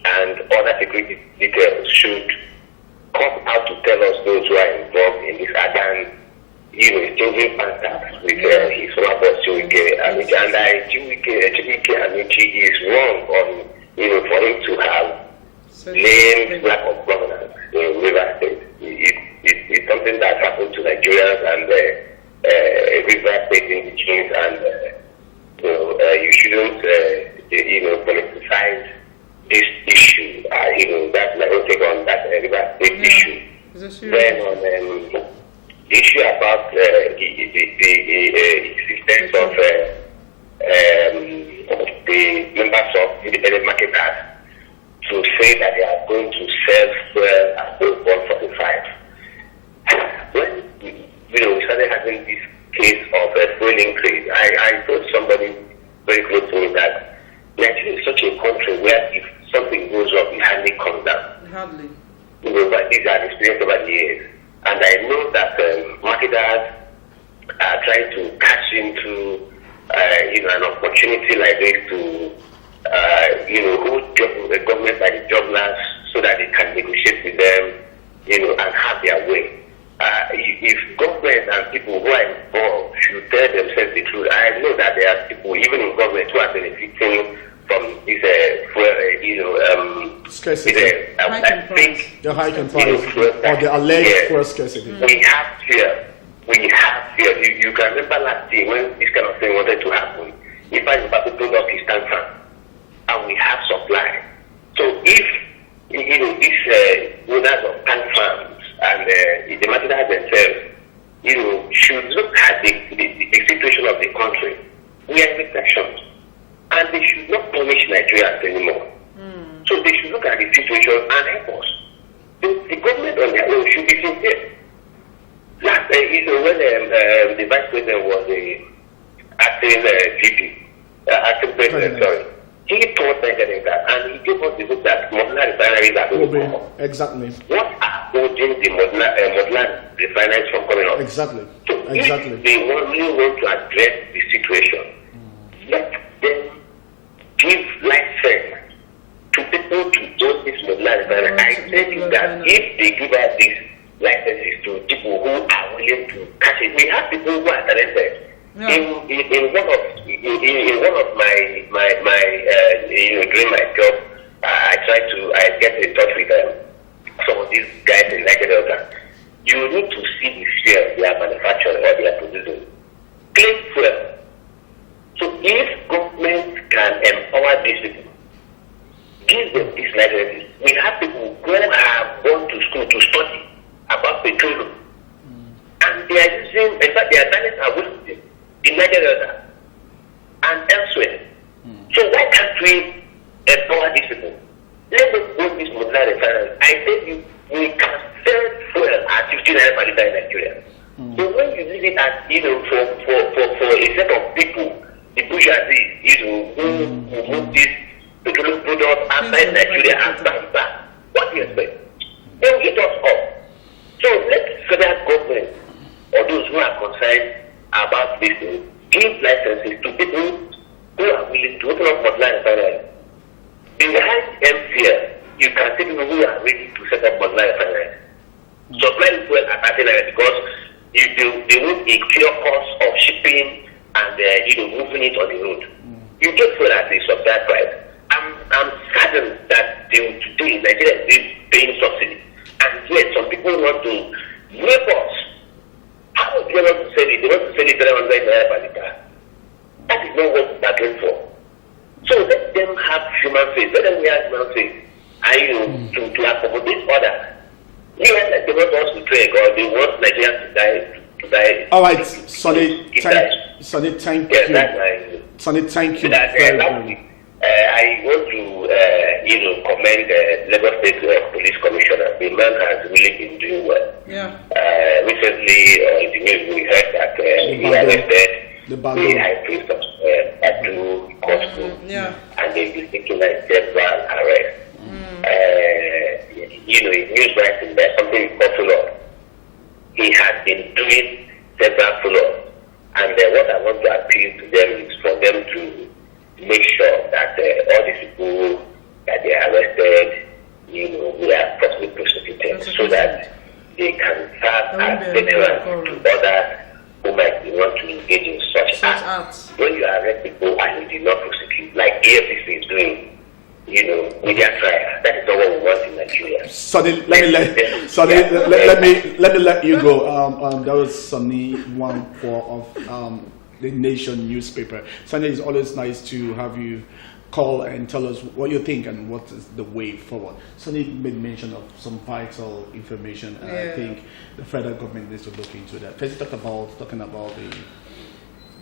and other security details should come out to tell us those who are involved in this Adan, changing contacts with his former boss, Chiwike Amici. And Chiwike Amici is wrong on, for him to have blamed lack of governance in River State. It's something that happened to Nigerians and River State indigenous, and you shouldn't, politicize this issue. That's my own take on that River State issue. Then on the issue about the existence of the members of independent marketers to say that they are going to sell fuel at 145. When we started having this case of fuel increase, I told somebody very close to me that Nigeria is such a country where if something goes wrong, it hardly comes down. Hardly. But these are experienced over the years. And I know that marketers are trying to cash into an opportunity like this to hold the government by the jobless so that they can negotiate with them, and have their way. If government and people who are involved should tell themselves the truth, I know that there are people even in government who are benefiting from this hiking price. The hiking price, or the alleged fuel scarcity. We have fear. You can remember last year when this kind of thing wanted to happen. In fact, the product is tank farm, and we have supply. So if these owners of tank farms and the marginals themselves, should look at the situation of the country. We are in recession, and they should not punish Nigerians anymore. So they should look at the situation and help us. The government on their own should be sincere. Last, when the vice president was acting acting president, sorry, he told Nigerians that, and he gave us the book that Modena refineries are going to come up. Exactly. What are holding the Modena refineries from coming up? Exactly. So if they really want to address the situation, let them give license to people to own this Modena refinery. I tell you that if they give out these licenses to people who are willing to catch it, we have people who are talented. Yeah. In one of my during my job, I get in touch with some of these guys in Nigeria. You need to see the fuel they are manufacturing or they are producing. Clean fuel. So if government can empower these people, give them these licenses. We have people who have gone to school to study about petroleum, and they are using, in fact, their talents are wasted in Nigeria and elsewhere. So why can't we empower these people? Let them go this Modena refinery. I tell you, we can sell fuel at 15 naira per liter in Nigeria. So when you leave it at, for a set of people, the bourgeoisie, who move this petroleum product outside Nigeria and back, what do you expect? They will eat us up. So let federal government or those who are concerned about this thing give licenses to people who are willing to open up Modena refinery. Behind MCL, you can see people who are ready to set up Modena refinery. Supply fuel at Athena because they want a pure cost of shipping and moving it on the road. You get fuel at the supply price. I'm saddened that today Nigeria is paying subsidy, and yet some people want to rape us. How do they want to sell it? They want to sell it 300 naira per liter. That is not what we are going for. So let them have human faith. Let them have human faith. And to accommodate others. Even like they want us to drink or they want Nigerians to die. All right, Sonny, thank you. Sonny, thank you. I want to commend the Lagos State Police Commissioner. The man has really been doing well. Yeah. Recently, in the news, we heard that he arrested the high priest of Adu Costco, and they've been taking several arrests. In news writing, there's something called follow-up. He has been doing several follow-ups, and what I want to appeal to them is for them to make sure that all these people that they arrested, we are properly prosecuted so that they can serve as veterans to others who might want to engage in such acts. When you arrest people and you did not prosecute, like AFCC is doing, with their trial, that is not what we want in Nigeria. Sonny, let me let you go. That was Sonny Nwankwo of the Nation newspaper. Sonny, it's always nice to have you call and tell us what you think and what is the way forward. Sonny made mention of some vital information, and I think the federal government needs to look into that. First, talking about the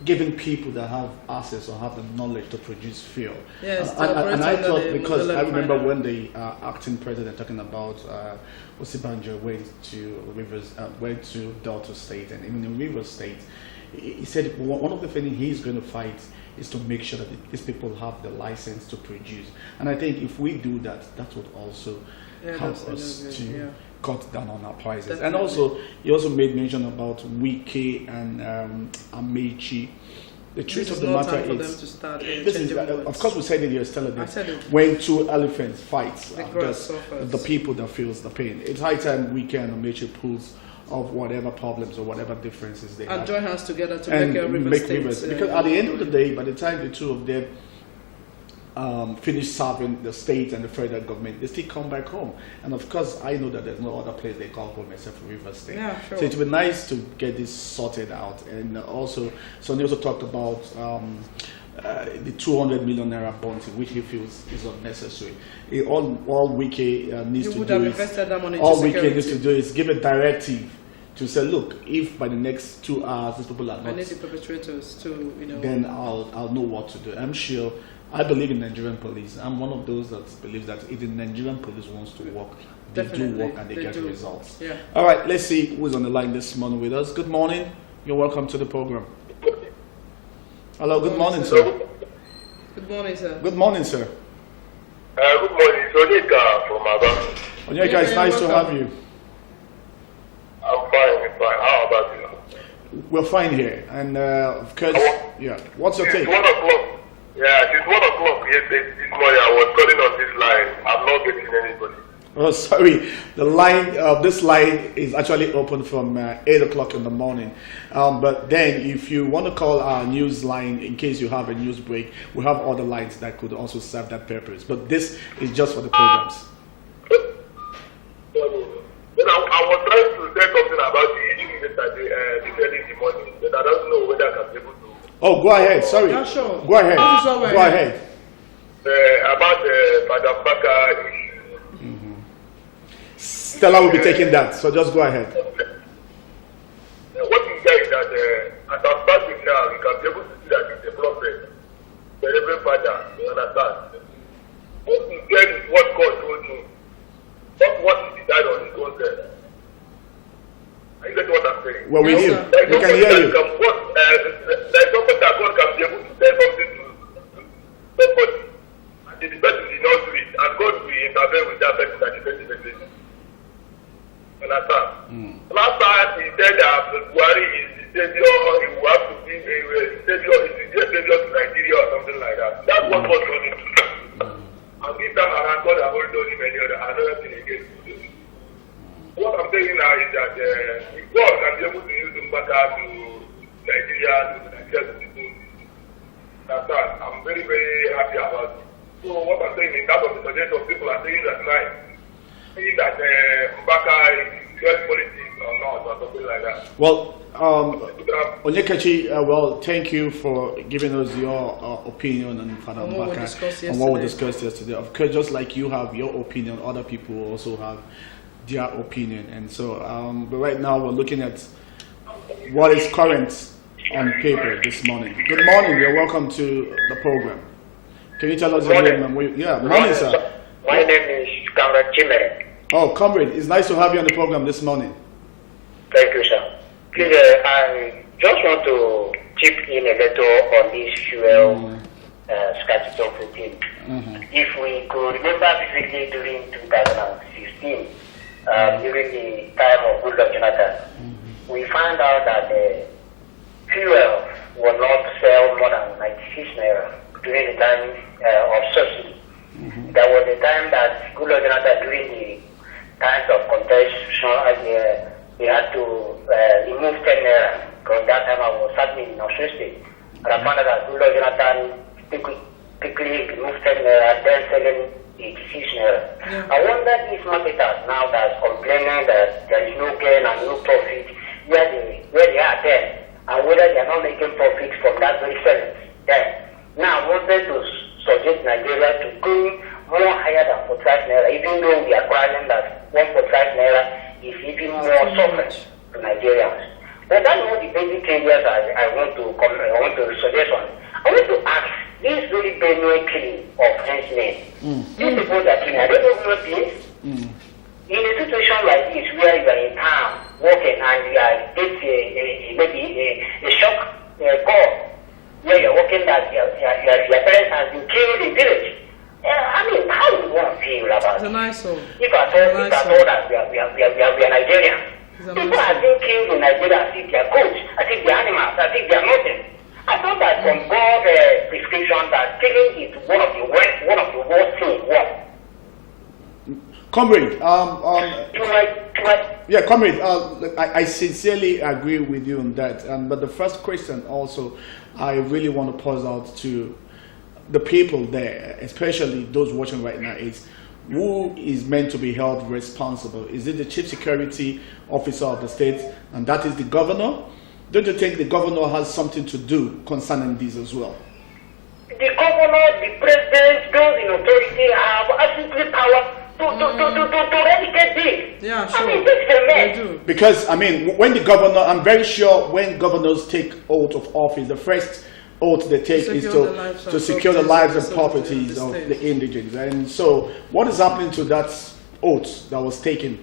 giving people that have access or have the knowledge to produce fuel. Yes, and I thought, because I remember when the acting president talking about Osibanjo went to Delta State, and even in Rivers State, he said one of the things he's going to fight is to make sure that these people have the license to produce. And I think if we do that, that would also help us to cut down on our prices. Definitely. And also, he also made mention about Wike and Amechi. The truth of the matter is, of course, we said it yesterday. When two elephants fight, the people that feels the pain. It's high time Wike and Amechi pulls of whatever problems or whatever differences they have. And join hands together to make Rivers State. Because at the end of the day, by the time the two of them finish serving the state and the federal government, they still come back home. And of course, I know that there's no other place they call home except for River State. Yeah, sure. So it would be nice to get this sorted out. And also, Sonny also talked about the 200 million naira bond, which he feels is unnecessary. All Wiki needs to do is give a directive to say, look, if by the next 2 hours these people are not, I need the perpetrators to, then I'll know what to do. I'm sure. I believe in Nigerian police. I'm one of those that believes that if the Nigerian police wants to work, they do work and they get results. Yeah. All right, let's see who's on the line this morning with us. Good morning. You're welcome to the program. Hello, good morning, sir. Good morning, sir. Good morning, sir. Good morning. Onyeka from Abia. Onyeka, it's nice to have you. I'm fine. How about you? We're fine here. And of course, yeah. What's your take? 1 o'clock. Yeah, it's 1 o'clock yesterday. This morning I was calling on this line. I'm not getting anybody. Oh, sorry. The line, this line is actually open from 8 o'clock in the morning. But then if you want to call our news line in case you have a news break, we have other lines that could also serve that purpose. But this is just for the programs. I was trying to say something about the issue yesterday, defending the money, but I don't know whether I can be able to. Oh, go ahead. Sorry. Yeah, sure. Go ahead. Go ahead. About the Madam Baka issue. Stella will be taking that, so just go ahead. What you get is that as I'm starting now, you can be able to see that it's a prophet. The Reverend Father, you understand? What you get is what God told you. Not what he decided on his own self. Are you getting what I'm saying? Well, we hear. We can hear you. There's something that God can be able to say something to somebody. And the person did not do it. And God will intervene with that person that the person did. Understand? Last time he said that Buhari is the savior, he will have to be a savior, is the savior to Nigeria or something like that. That's what God told him to do. And this time around, God has already told him another thing again. What I'm saying now is that if God can be able to use him back to Nigeria, to people, that's that. I'm very, very happy about it. So what I'm saying is that of the suggestion people are saying that tonight, saying that Mbaka is US politics or not, or something like that. Well, Onyekachi, well, thank you for giving us your opinion on Father Mbaka and what we discussed yesterday. Of course, just like you have your opinion, other people also have their opinion. And so, but right now we're looking at what is current on paper this morning. Good morning, you're welcome to the program. Can you tell us your name? Morning, sir. My name is Comrade Chimere. Oh, comrade, it's nice to have you on the program this morning. Thank you, sir. Please, I just want to chip in a little on this fuel scarcity of routine. If we could remember vividly during 2016, during the time of Goodluck Jonathan, we found out that fuel will not sell more than 96 naira during the time of subsidy. There was a time that Goodluck Jonathan, during the times of contestation, they had to remove 10 naira. Because that time I was serving in Australia State. And I found out that Goodluck Jonathan quickly removed 10 naira, then selling 86 naira. I wonder if marketers now that's complaining that there is no gain and no profit, where they are then, and whether they are not making profit from that very selling. Then, now I wanted to suggest Nigeria to go more higher than 45 naira, even though we are crying that 145 naira is even more suffering to Nigerians. But that's not the basic areas I want to suggest on. I want to ask this very Benue killing of Frenchmen. These people that killing, are they not human beings? In a situation like this, where you are in town walking and you are maybe a shock call, where you're walking that your parents have been killed in village. I mean, how do you want to feel about it? If I thought that we are Nigerians. People are being killed in Nigeria as if they are goats, as if they are animals, as if they are nothing. I thought that from God's prescription that killing is one of the worst things. Comrade, comrade, I sincerely agree with you on that. But the first question also, I really want to pose out to the people there, especially those watching right now, is who is meant to be held responsible? Is it the chief security officer of the state, and that is the governor? Don't you think the governor has something to do concerning this as well? The governor, the president, those in authority have absolutely power to eradicate this. Yeah, sure. I mean, this is a mess. They do. Because, I mean, when the governor, I'm very sure when governors take oath of office, the first oath they take is to secure the lives and properties of the indigents. And so, what is happening to that oath that was taken?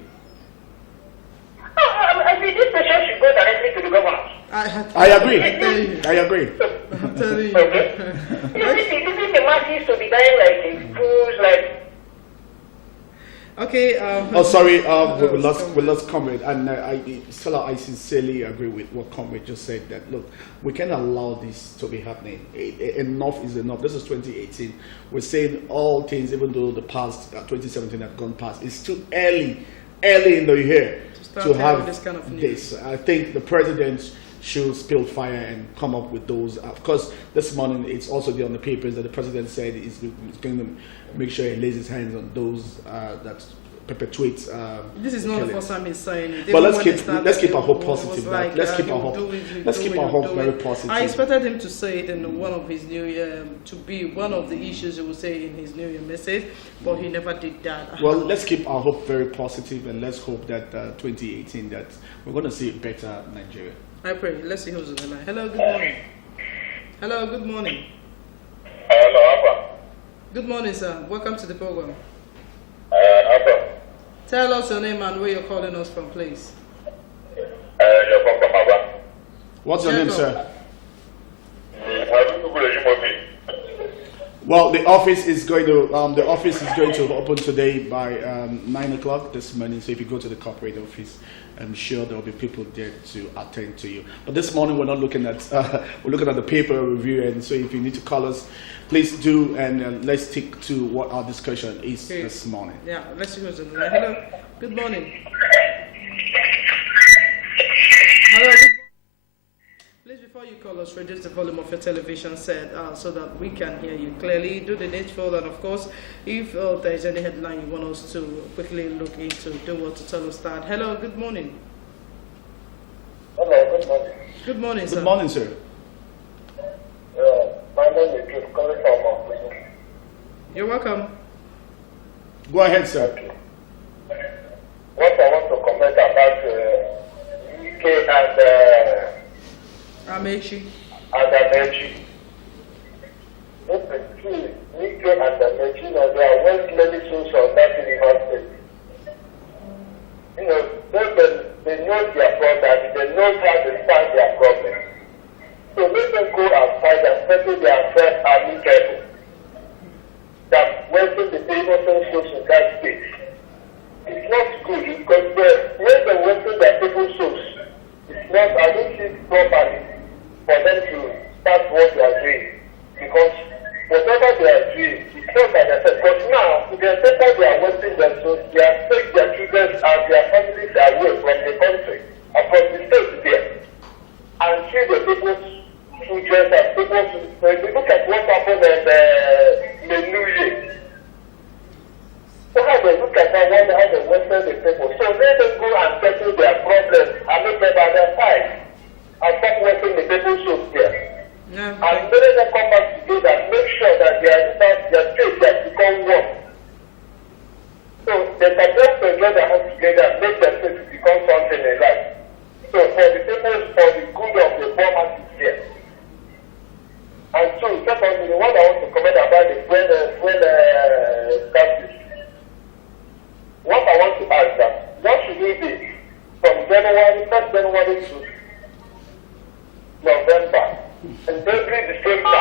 I mean, this person should go directly to the governor. I agree. I agree. I'm telling you. Okay? This is the masses to be dying like fools, like. Okay. Oh, sorry. We lost comrade, and I sincerely agree with what comrade just said. That look, we can't allow this to be happening. Enough is enough. This is 2018. We're saying all things, even though the past 2017 have gone past. It's too early in the year to have this kind of news. this. I think the president should spill fire and come up with those. Of course, this morning it's also on the papers that the president said he's going to make sure he lays his hands on those that perpetuate. This is not the first time he's saying it. But let's keep our hope positive. Like, let's keep our hope very positive. I expected him to say it in one of his New Year, to be one of the issues he would say in his New Year message, but he never did that. Well, let's keep our hope very positive, and let's hope that 2018 that we're going to see a better Nigeria. I pray. Let's see who's on the line. Hello, good morning. Hello, good morning. Hello, Abba. Good morning, sir. Welcome to the program. Abba. Tell us your name and where you're calling us from, please. You're from Abba. What's your name, sir? Jacob. Well, the office is going to open today by 9 o'clock this morning. So if you go to the corporate office, I'm sure there will be people there to attend to you. But this morning we're not looking at we're looking at the paper review, and so if you need to call us, please do, and let's stick to what our discussion is this morning. Yeah, let's see who's on the line. Hello, good morning. Hello, good morning. Please, before you call us, reduce the volume of your television set so that we can hear you clearly. Do the needful, and of course, if there is any headline you want us to quickly look into, do what to tell us that. Hello, good morning. Hello, good morning. Good morning, sir. Good morning, sir. My name is Chris, calling from You're welcome. Go ahead, sir. What I want to comment about UK Amechi. and Amechi. Listen, see, UK and Amechi, they are well many souls on that university. You know, they know their problem, they know how to find their problem. So let them go outside and settle their affairs amicably. That wasting the innocent souls in that state. It's not good because when they're wasting their people's souls, it's not, I don't think properly for them to start what they are doing. Because whatever they are doing, it's not like I said, because now, if they say that they are wasting their souls, they are taking their children and their families away from the country and from the state there. And see the people's children and people's, look at what happened in the New Year. So how they look at that, wonder how they wasted the people. So let them go and settle their problems and make them by their side and stop wasting the people's souls there. Yeah, And let them come back together and make sure that their state has become one. So they can just enjoy their hands together and make their state become something in life. So for the people, for the good of the poor masses here. And so, secondly, the one I want to comment about the fuel taxes. What I want to ask that, what should we do from January, 1st January to November, and every December,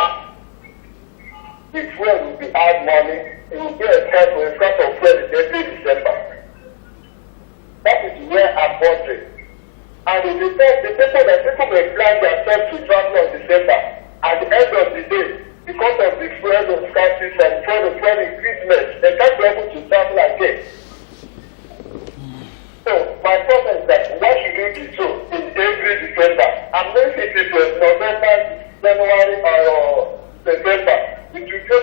the fuel will be add money, it will be a time for a cost of fuel every December. That is where I'm wondering. And the people may plan themselves to travel on December. At the end of the day, because of the fuel scarcity and fuel increasement, they can't be able to travel again. So my problem is that what should we do so in every December? I'm not saying it was November, January, or December. It will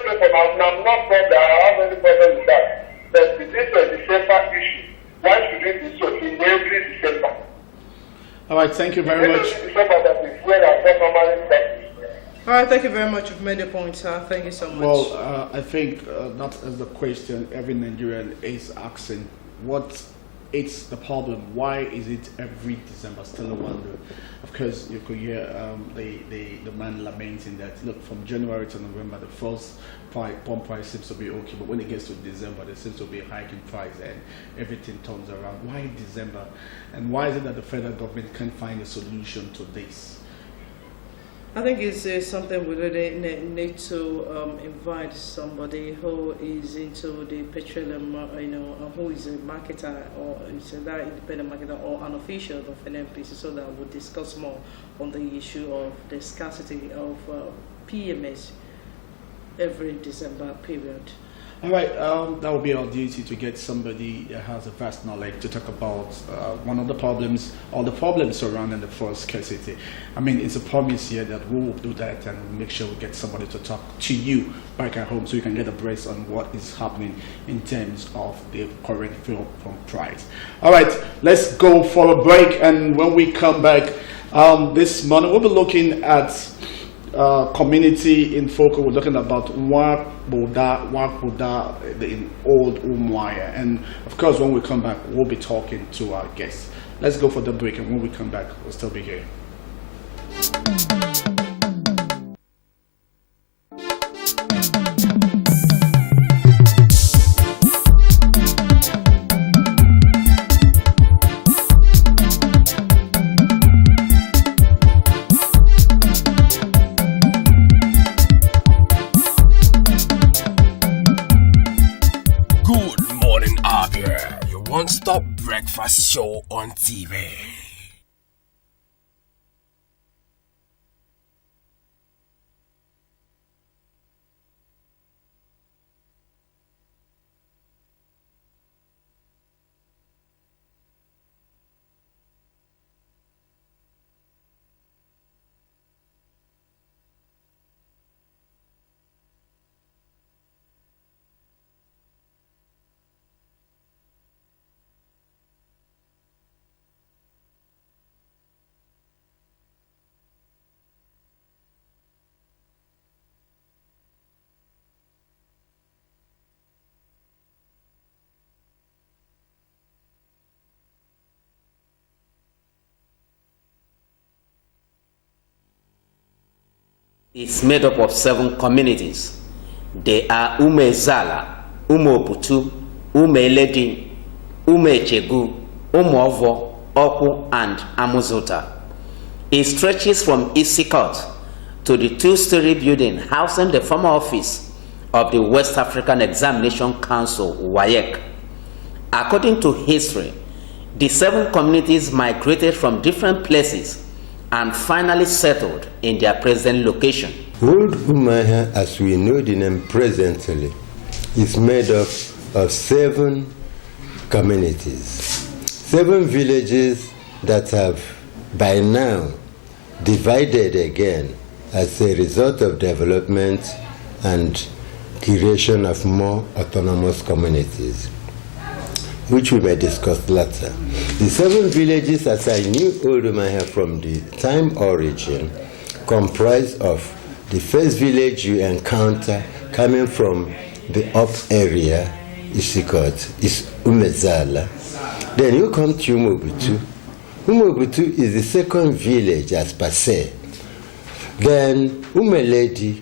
right, thank you very much. All right, thank you very much. You've made a point, sir. Thank you so much. Well, I think that is the question every Nigerian is asking. What is the problem? Why is it every December? Still a wonder. Of course, you could hear the man lamenting that, look, from January to November, the first pump price seems to be okay, but when it gets to December, there seems to be a hike in price and everything turns around. Why December? And why is it that the federal government can't find a solution to this? I think it's something we really need to invite somebody who is into the petroleum, who is a marketer or is that independent marketer or an official of NNPC, so that we'll discuss more on the issue of the scarcity of PMS every December period. All right, that will be our duty to get somebody that has a vast knowledge to talk about one of the problems or the problems surrounding the fuel scarcity. I mean, it's a promise here that we will do that and make sure we get somebody to talk to you back at home so you can get a brace on what is happening in terms of the current fuel pump price. All right, let's go for a break, and when we come back this morning, we'll be looking at community in focus. We're looking about Wakboda in Old Umuahia, and of course when we come back we'll be talking to our guests. Let's go for the break, and when we come back we'll still be here. Good morning, Abia. Your one-stop breakfast show on TV. It's made up of 7 communities. They are Umezala, Umobutu, Umeledi, Umechegu, Umovo, Oku, and Amuzota. It stretches from Isikot to the 2-story building housing the former office of the West African Examination Council, WAEC. According to history, the 7 communities migrated from different places and finally settled in their present location. Old Umuahia, as we know the name presently, is made up of 7 communities, 7 villages that have by now divided again as a result of development and creation of more autonomous communities, which we may discuss later. The 7 villages, as I knew Old Umuahia from the time origin, comprise of the first village you encounter coming from the up area, Isikot, is Umezala. Then you come to Umobutu. Umobutu is the second village as per se. Then Umeledi,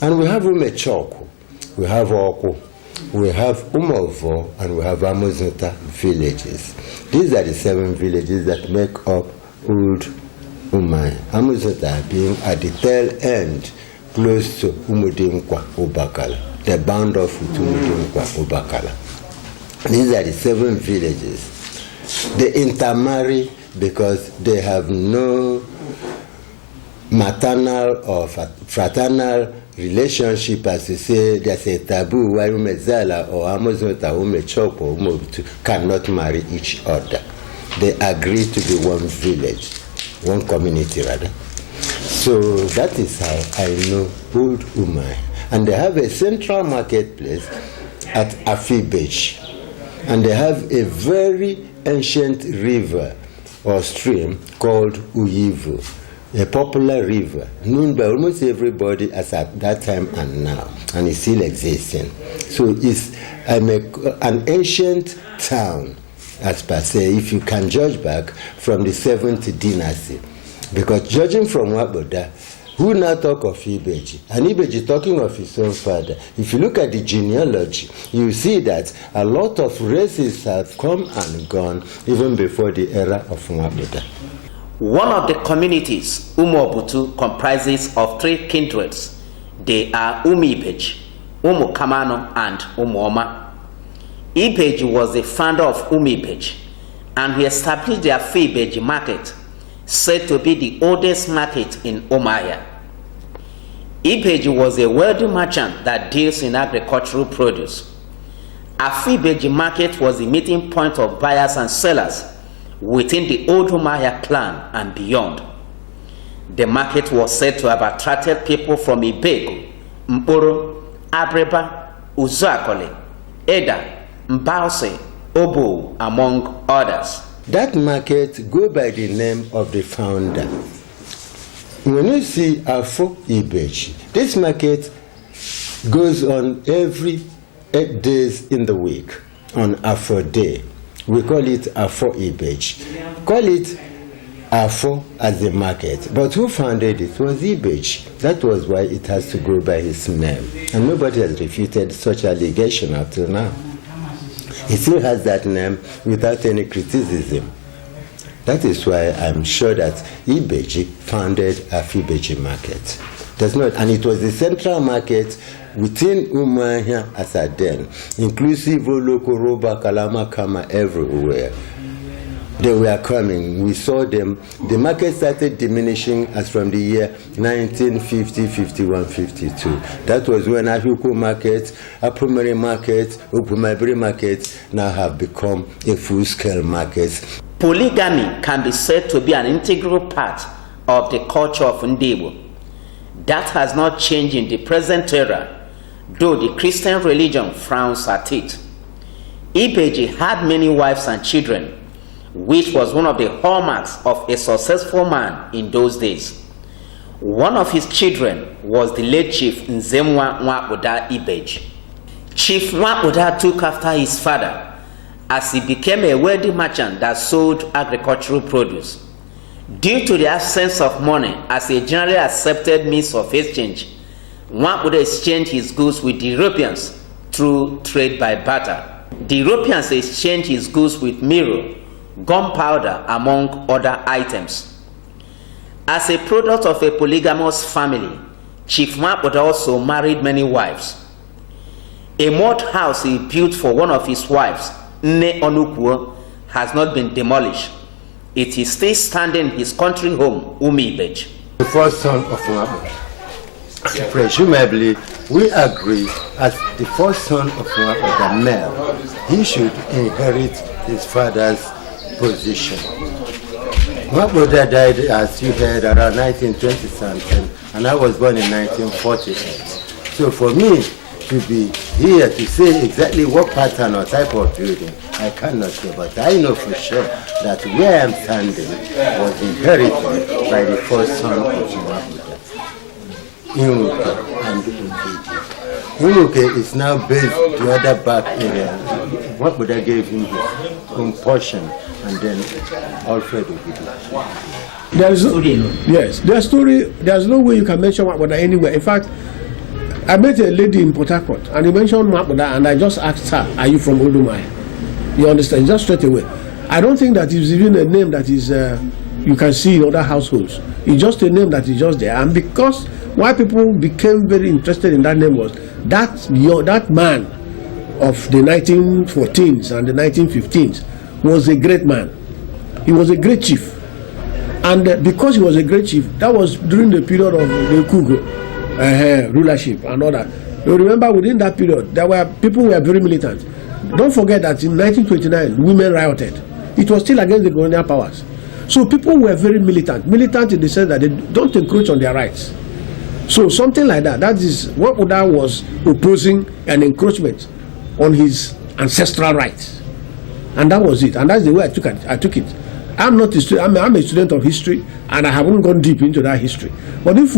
and we have Umechoku, we have Oku, we have Umovo, and we have Amuzota villages. These are the 7 villages that make up Old Umuahia. Amuzota being at the tail end, close to Umudinkwa Ubakala, the bound off with Umudinkwa Ubakala. These are the 7 villages. They intermarry because they have no maternal or fraternal relationship, as you say. There's a taboo where Umezala or Amuzota, Umechok or Umobutu cannot marry each other. They agree to be one village, one community rather. So that is how I know Old Umuahia. And they have a central marketplace at Afi Beach. And they have a very ancient river or stream called Uyivu, a popular river known by almost everybody as at that time and now, and it's still existing. So it's an ancient town, as per se, if you can judge back from the 7th dynasty. Because judging from Waboda, who now talk of Ibeji, and Ibeji talking of his own father, if you look at the genealogy, you see that a lot of races have come and gone even before the era of Waboda. One of the communities, Umobutu, comprises of 3 kindreds. They are Ibeji, Kamano, and Umuoma. Ibeji was the founder of Ibeji, and he established the Ibeji market, said to be the oldest market in Umuahia. Ibeji was a wealthy merchant that deals in agricultural produce. Ibeji market was the meeting point of buyers and sellers within the old Umuahia clan and beyond. The market was said to have attracted people from Ibegu, Mporo, Abreba, Uzuakole, Eda, Mbause, Obo, among others. That market go by the name of the founder. When you see Afo Ibeji, this market goes on every 8 days in the week on Afo Day. We call it Afo Ibeji. Call it Afo as the market. But who founded it was Ibeji. That was why it has to go by his name. And nobody has refuted such allegation up till now. He still has that name without any criticism. That is why I'm sure that Ibeji founded Ibeji market. There's not, and it was the central market within Umuahia as a den, inclusive Olokoroba, Kalama, Kama, everywhere. They were coming. We saw them. The market started diminishing as from the year 1950, 51, 52. That was when Ahuku market, Apumari market, Upumabiri market now have become a full-scale market. Polygamy can be said to be an integral part of the culture of Ndebo. That has not changed in the present era, though the Christian religion frowns at it. Ibeji had many wives and children, which was one of the hallmarks of a successful man in those days. One of his children was the late Chief Nzemwa Nwabuda Ibeji. Chief Nwabuda took after his father as he became a wealthy merchant that sold agricultural produce. Due to the absence of money as a generally accepted means of exchange, Nwabuda exchanged his goods with the Europeans through trade by barter. The Europeans exchanged his goods with mirror, gunpowder, among other items. As a product of a polygamous family, Chief Nwabuda also married many wives. A mud house he built for one of his wives, Nne Onukwuo, has not been demolished. It is still standing in his country home, Ibeji. The first son of Nwabuda. Presumably, we agree as the first son of Nwabuda male, he should inherit his father's position. Nwabuda died, as you heard, around 1920 something, and I was born in 1948. So for me to be here to say exactly what pattern or type of building, I cannot say, but I know for sure that where I'm standing was inherited by the first son of Nwabuda, Inuke and Ukeji. Inuke is now based the other back area. Nwabuda gave him his own portion, and then Alfred Ogido. There's no way you can mention Nwabuda anywhere. In fact, I met a lady in Port Harcourt, and he mentioned Nwabuda, and I just asked her, "Are you from Udumaya?" You understand? Just straight away. I don't think that is even a name that is you can see in other households. It's just a name that is just there, and because why people became very interested in that name was that man of the 1914s and the 1915s was a great man. He was a great chief, and because he was a great chief, that was during the period of the Kugo rulership and all that. You remember within that period, people were very militant. Don't forget that in 1929, women rioted. It was still against the colonial powers. So people were very militant in the sense that they don't encroach on their rights. So something like that, that is what Uda was opposing, an encroachment on his ancestral rights. And that was it. And that's the way I took it. I'm not a student. I'm a student of history, and I haven't gone deep into that history. But if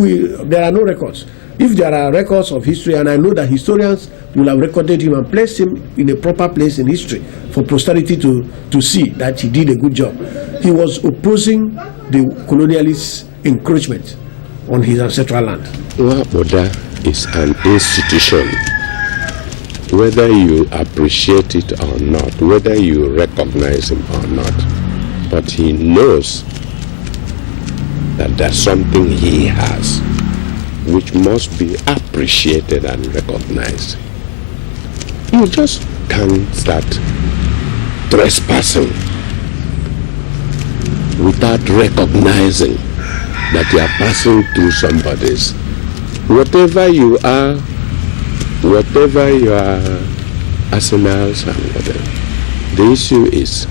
there are no records. If there are records of history, and I know that historians will have recorded him and placed him in a proper place in history for posterity to see that he did a good job. He was opposing the colonialist encroachment on his ancestral land. Oda is an institution. Whether you appreciate it or not, whether you recognize him or not, but he knows that there's something he has which must be appreciated and recognized. You just can't start trespassing without recognizing that you are passing through somebody's. Whatever you are, whatever your arsenals and whatever, the issue is,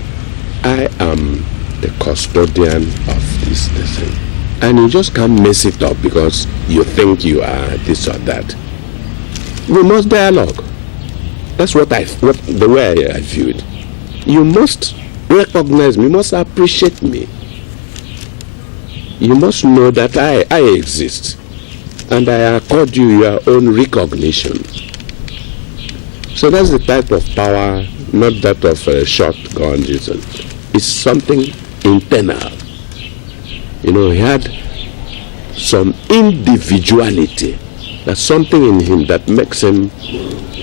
I am the custodian of this thing. And you just can't mess it up because you think you are this or that. We must dialogue. That's the way I view it. You must recognize me, you must appreciate me. You must know that I exist. And I accord you your own recognition. So that's the type of power, not that of a shotgun. It's something internal. You know, he had some individuality. There's something in him that makes him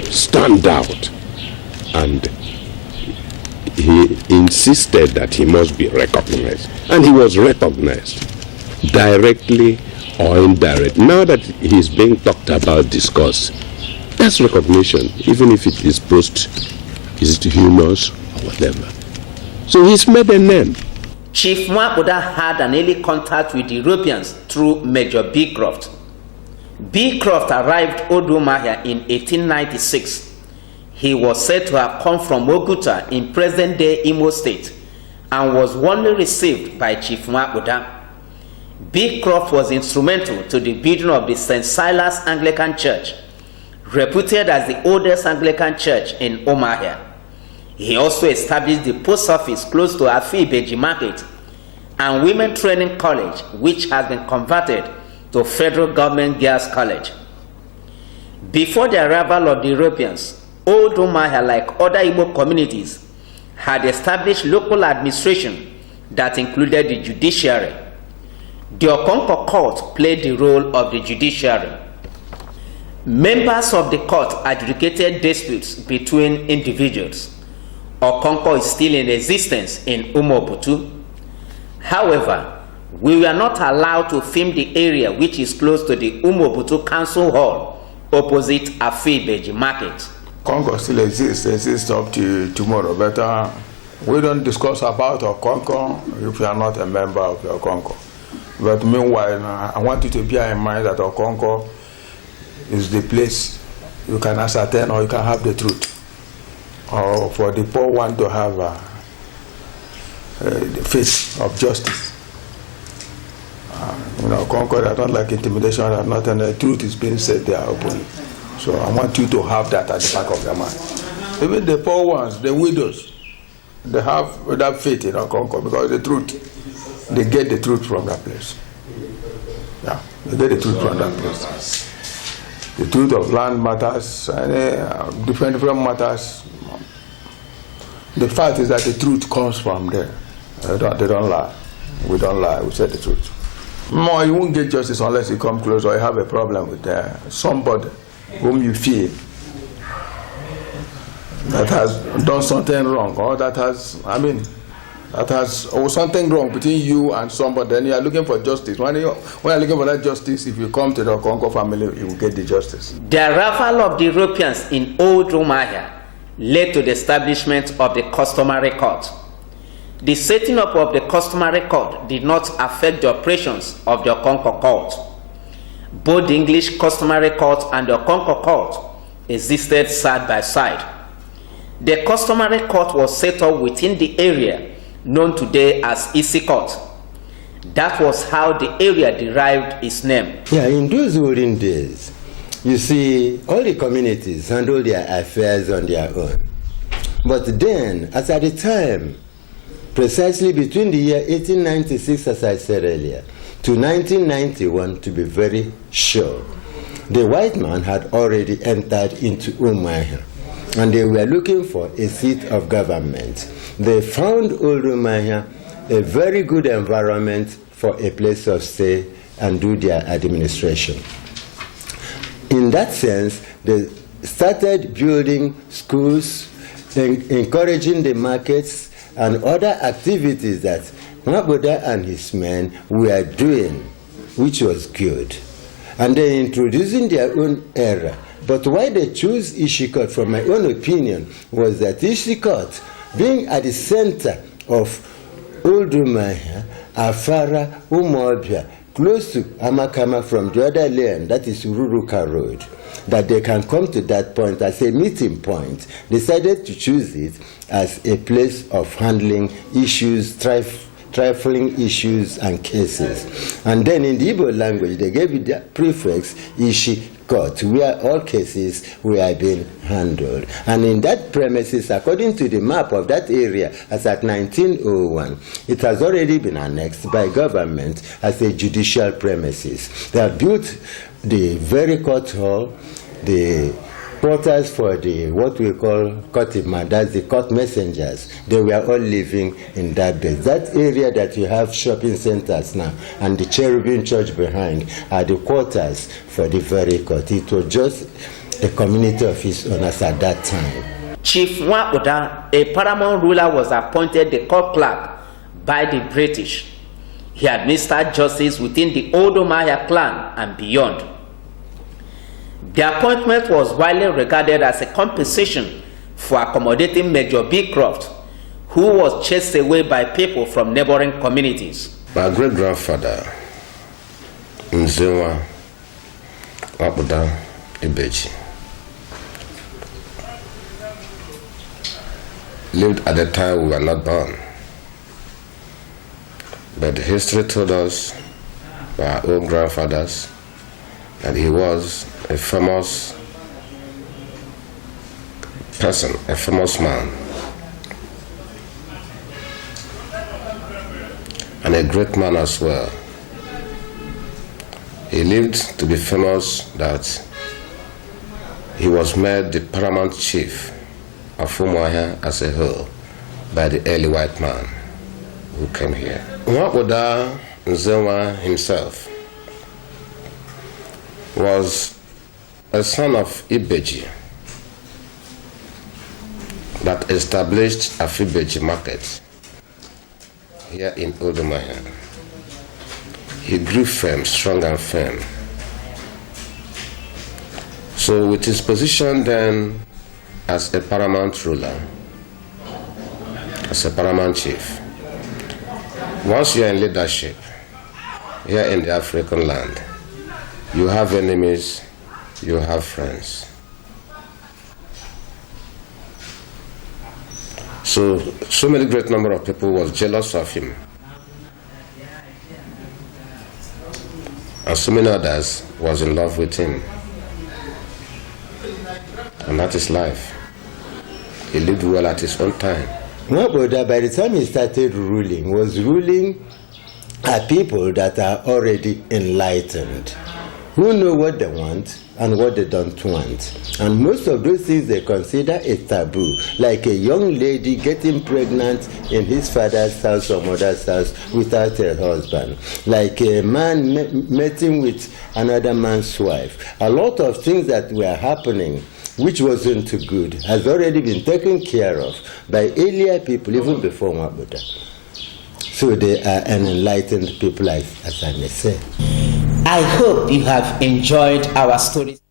stand out. And he insisted that he must be recognized. And he was recognized, directly or indirect. Now that he's being talked about, discussed, that's recognition, even if it is posthumous or whatever. So he's made a name. Chief Mwabuda had an early contact with the Europeans through Major B. Croft. B. Croft arrived Odumahia in 1896. He was said to have come from Oguta in present-day Imo State and was warmly received by Chief Mwabuda. B. Croft was instrumental to the building of the St. Silas Anglican Church, reputed as the oldest Anglican church in Omahia. He also established the post office close to Afibeji Market and Women Training College, which has been converted to Federal Government Girls College. Before the arrival of the Europeans, Old Omahia, like other Igbo communities, had established local administration that included the judiciary. The Okonko court played the role of the judiciary. Members of the court adjudicated disputes between individuals. Okonko is still in existence in Umobutu. However, we were not allowed to film the area which is close to the Umobutu Council Hall opposite Afibeji Market. Okonko still exists up to tomorrow, but we don't discuss about Okonko if you are not a member of Okonko. But meanwhile, I want you to bear in mind that Okonko is the place you can ascertain or you can have the truth. Or for the poor one to have the face of justice. Concord, I don't like intimidation or nothing. The truth is being said there openly. So I want you to have that at the back of your mind. Even the poor ones, the widows, they have that faith in Concord because the truth, they get the truth from that place. Yeah, they get the truth from that place. The truth of land matters, and different matters. The fact is that the truth comes from there. They don't lie. We don't lie. We say the truth. No, you won't get justice unless you come close or you have a problem with somebody whom you feel that has done something wrong, or that has something wrong between you and somebody. Then you are looking for justice. When you are looking for that justice, if you come to the Okonko family, you will get the justice. The arrival of the Europeans in Old Omahia led to the establishment of the customary court. The setting up of the customary court did not affect the operations of the Okonko court. Both the English customary court and the Okonko court existed side by side. The customary court was set up within the area known today as Isi Court. That was how the area derived its name. Yeah, in those olden days, you see, all the communities handle their affairs on their own. But then, as at the time, precisely between the year 1896, as I said earlier, to 1991, to be very sure. The white man had already entered into Umuahia, and they were looking for a seat of government. They found Old Umuahia a very good environment for a place of stay and do their administration. In that sense, they started building schools, encouraging the markets and other activities that Mabuda and his men were doing, which was good. And they introducing their own era. But why they chose Ishikot, from my own opinion, was that Ishikot, being at the center of Old Umuahia, Afara, Umuobia, close to Amakama from the other lane, that is Ururuka Road, that they can come to that point as a meeting point, decided to choose it as a place of handling issues, trifling issues and cases. And then in the Igbo language, they gave it the prefix Ishikot, where all cases were being handled. And in that premises, according to the map of that area, as at 1901, it has already been annexed by government as a judicial premises. They have built the very court hall, the quarters for the what we call Kotima, that's the court messengers. They were all living in that base. That area that you have shopping centers now and the Cherubim Church behind are the quarters for the very court. It was just a community of his owners at that time. Chief Nwaoda, a paramount ruler, was appointed the court clerk by the British. He administered justice within the Old Umuahia clan and beyond. The appointment was widely regarded as a compensation for accommodating Major B. Croft, who was chased away by people from neighboring communities. My great-grandfather, Nzewa Wabuda Ibeji, lived at the time we were not born. But the history told us by our own grandfathers that he was a famous person, a famous man, and a great man as well. He lived to be famous that he was made the paramount chief of Umuahia as a whole by the early white man who came here. Nwaoda Nzewa himself was a son of Ibeji that established a Ibeji market here in Old Umuahia. He grew firm, strong and firm. So with his position then as a paramount ruler, as a paramount chief, once you are in leadership here in the African land, you have enemies, you have friends. So many great number of people was jealous of him. And so many others was in love with him. And that is life. He lived well at his own time. Nwaoda, by the time he started ruling, was ruling a people that are already enlightened, who know what they want and what they don't want. And most of those things they consider a taboo, like a young lady getting pregnant in his father's house or mother's house without a husband, like a man meeting with another man's wife. A lot of things that were happening which wasn't too good has already been taken care of by earlier people, even before Nwaoda. So they are an enlightened people, as I may say. I hope you have enjoyed our stories.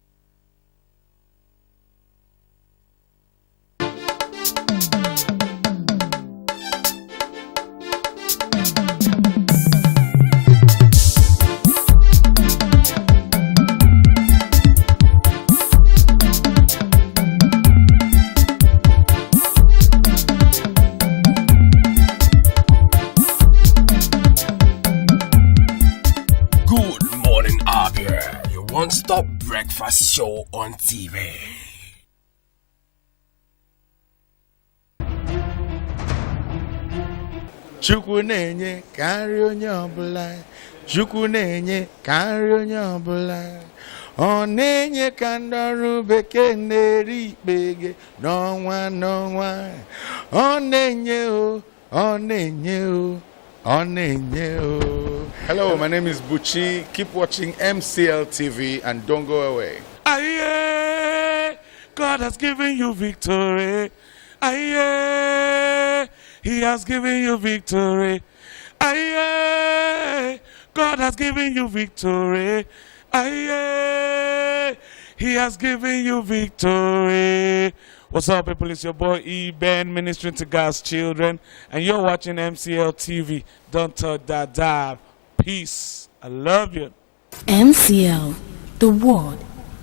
Good morning, Abia. Your one-stop breakfast show on TV. Chukwu na-enye ka nri onye ọbụla. Chukwu na-enye ka nri onye ọbụla. Ọ na-enye ka ndị ọrụ bekee na-eri ikpege n'ọnwa n'ọnwa. Ọ na-enye o, ọ na-enye o, ọ na-enye o. Hello, my name is Buchi. Keep watching MCL TV and don't go away. Aye, God has given you victory. Aye, He has given you victory. Aye, God has given you victory. Aye, He has given you victory. What's up, people? It's your boy E-Ben, ministering to God's children, and you're watching MCL TV. Don't touch that dial. Peace. I love you. MCL, the word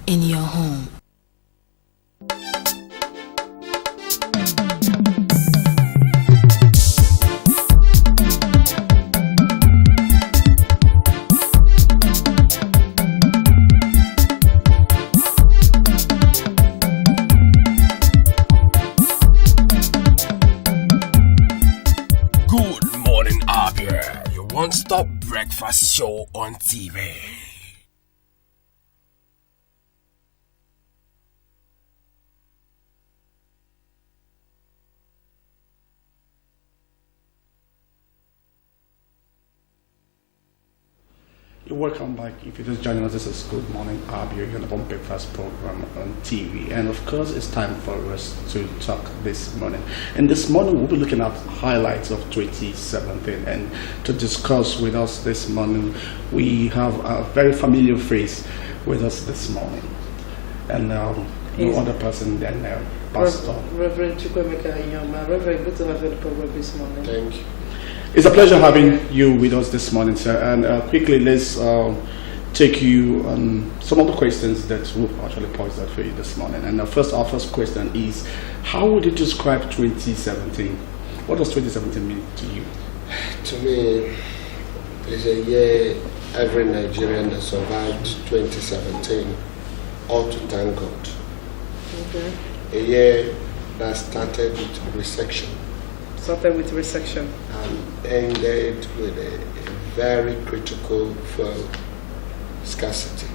in your home. Good morning, Abia, your one-stop breakfast show on TV. You're welcome back. If you're just joining us, this is Good Morning Abia, your number one breakfast program on TV. And of course, it's time for us to talk this morning. And this morning, we'll be looking at highlights of 2017. And to discuss with us this morning, we have a very familiar face with us this morning. And no other person than Pastor. Reverend Chukwemeka Inyoma. Reverend, good to have you on the program this morning. Thank you. It's a pleasure having you with us this morning, sir. And quickly, let's take you on some of the questions that we've actually posed for you this morning. And our first question is, how would you describe 2017? What does 2017 mean to you? To me, it's a year every Nigerian that survived 2017 ought to thank God. Okay. A year that started with resection. Started with resection. And ended with a very critical fuel scarcity.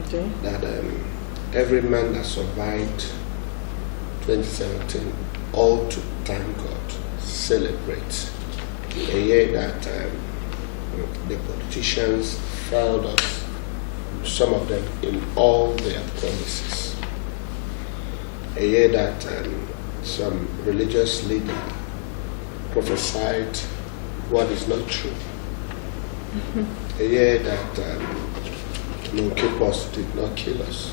Okay. That every man that survived 2017 ought to thank God, celebrate. A year that the politicians failed us, some of them in all their promises. A year that some religious leader prophesied what is not true. A year that Keepers did not kill us.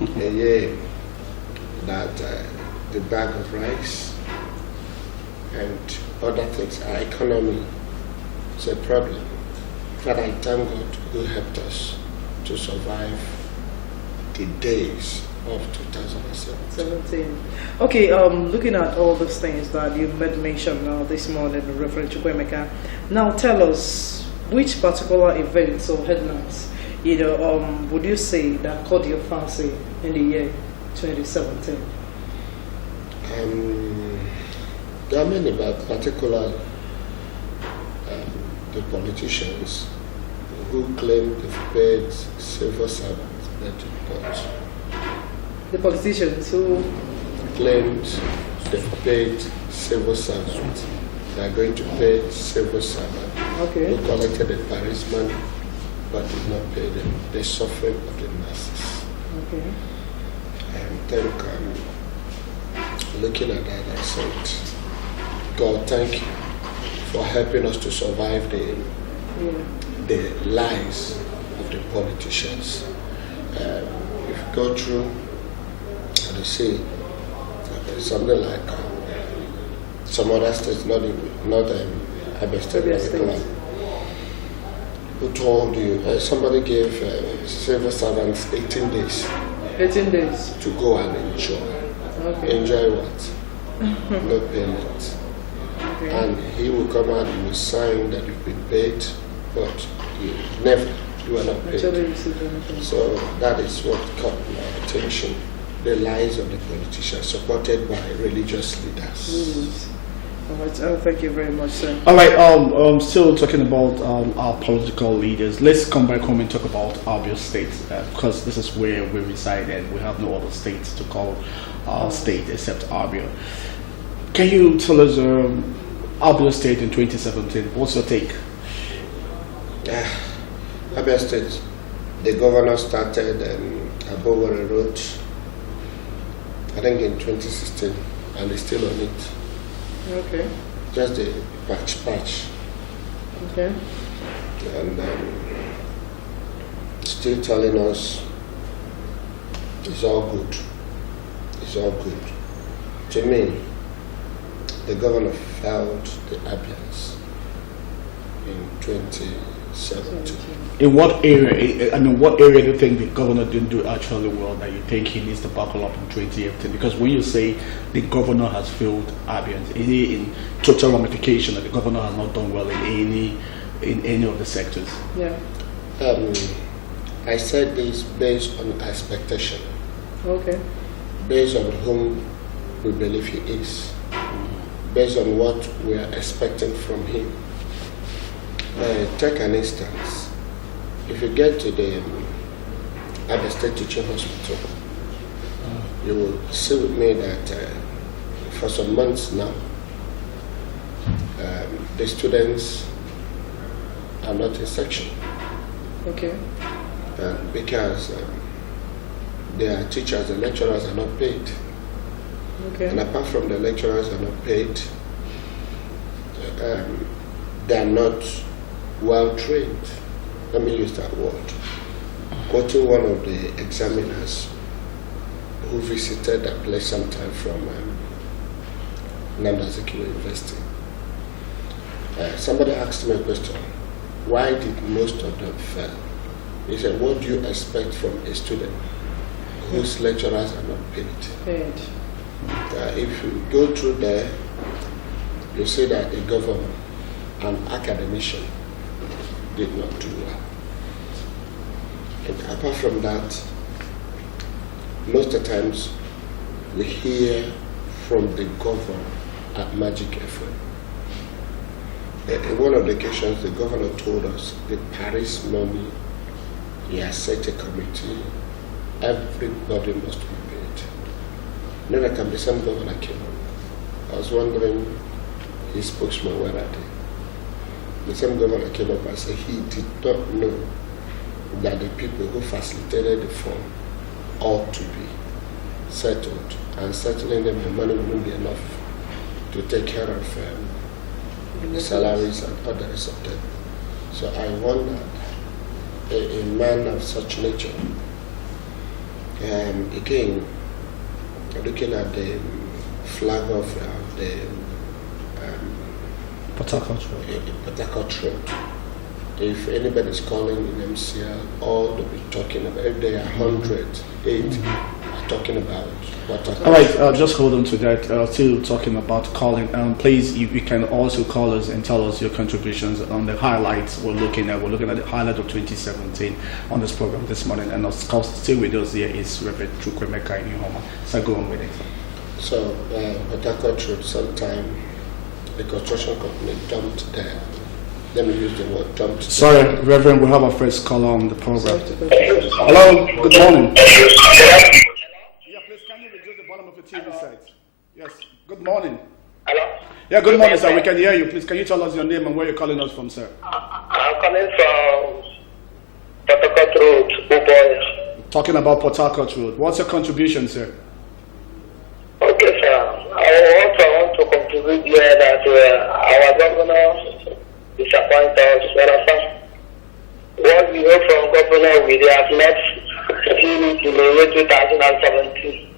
A year that the bag of rice and other things, our economy is a problem. But I thank God who helped us to survive the days of 2017. Okay, looking at all those things that you made mention this morning, Reverend Chukwemeka, now tell us which particular events or headlines, would you say that caught your fancy in the year 2017? There are many, but particularly the politicians who claim they've paid civil servants better report. The politicians who claimed they've paid civil servants. They are going to pay civil servants who collected the Paris money but did not pay them. The suffering of the masses. Okay. And then looking at that, I said, God, thank you for helping us to survive the lies of the politicians. If you go through, you see, something like some other states, not Abia State, who told you, somebody gave civil servants 18 days. 18 days. To go and enjoy. Okay. Enjoy what? No payment. Okay. And he will come out and will sign that you've been paid, but you are not paid. So that is what caught my attention. The lies of the politicians supported by religious leaders. All right, thank you very much, sir. All right, still talking about our political leaders. Let's come back home and talk about Abia State, because this is where we reside and we have no other states to call our state except Abia. Can you tell us Abia State in 2017? What's your take? Abia State, the governor started Abowere Road, I think in 2016, and he's still on it. Okay. Just a patch. Okay. And still telling us it's all good. It's all good. To me, the governor failed the Abians in 2017. In what area? I mean, what area do you think the governor didn't do actually well that you think he needs to buckle up in 2018? Because when you say the governor has failed Abians, in total ramification that the governor has not done well in any of the sectors? Yeah. I said this based on expectation. Okay. Based on whom we believe he is. Based on what we are expecting from him. Take an instance. If you get to the Abia State Teaching Hospital, you will see with me that for some months now, the students are not in section. Okay. Because their teachers and lecturers are not paid. Okay. And apart from the lecturers are not paid, they are not well trained. Let me use that word. Quoting one of the examiners who visited that place sometime from Namdazikio University. Somebody asked me a question. Why did most of them fail? He said, what do you expect from a student whose lecturers are not paid? If you go through there, you see that a governor, an academician, did not do well. And apart from that, most of the times we hear from the governor at Magic FM. In one of the occasions, the governor told us the Paris money, he has set a committee, everybody must be paid. Then I can be some governor came up. I was wondering, his spokesman, where are they? The same governor came up and said he did not know that the people who facilitated the fund ought to be settled, and settling them, the money wouldn't be enough to take care of the salaries and others of them. So I wonder, a man of such nature, again, looking at the flag of the Port Harcourt Road. If anybody is calling in MCL, all they'll be talking about, if there are 108 are talking about Port Harcourt. All right, just hold on to that. Still talking about calling. Please, you can also call us and tell us your contributions on the highlights we're looking at. We're looking at the highlight of 2017 on this program this morning. And of course, still with us here is Reverend Chukwemeka Inihoma. So go on with it. So, Port Harcourt Road, sometime the construction company dumped there. Let me use the word dumped. Sorry, Reverend, we have our first caller on the program. Hello, good morning. Yeah, please, can you reduce the volume of the TV set? Yes, good morning. Hello? Yeah, good morning, sir. We can hear you. Please, can you tell us your name and where you're calling us from, sir? I'm coming from Port Harcourt Road, Uboy. Talking about Port Harcourt Road. What's your contribution, sir? Okay, sir. I want to contribute here that our governor disappointed us. What we heard from governor, we have not seen it in the year 2017.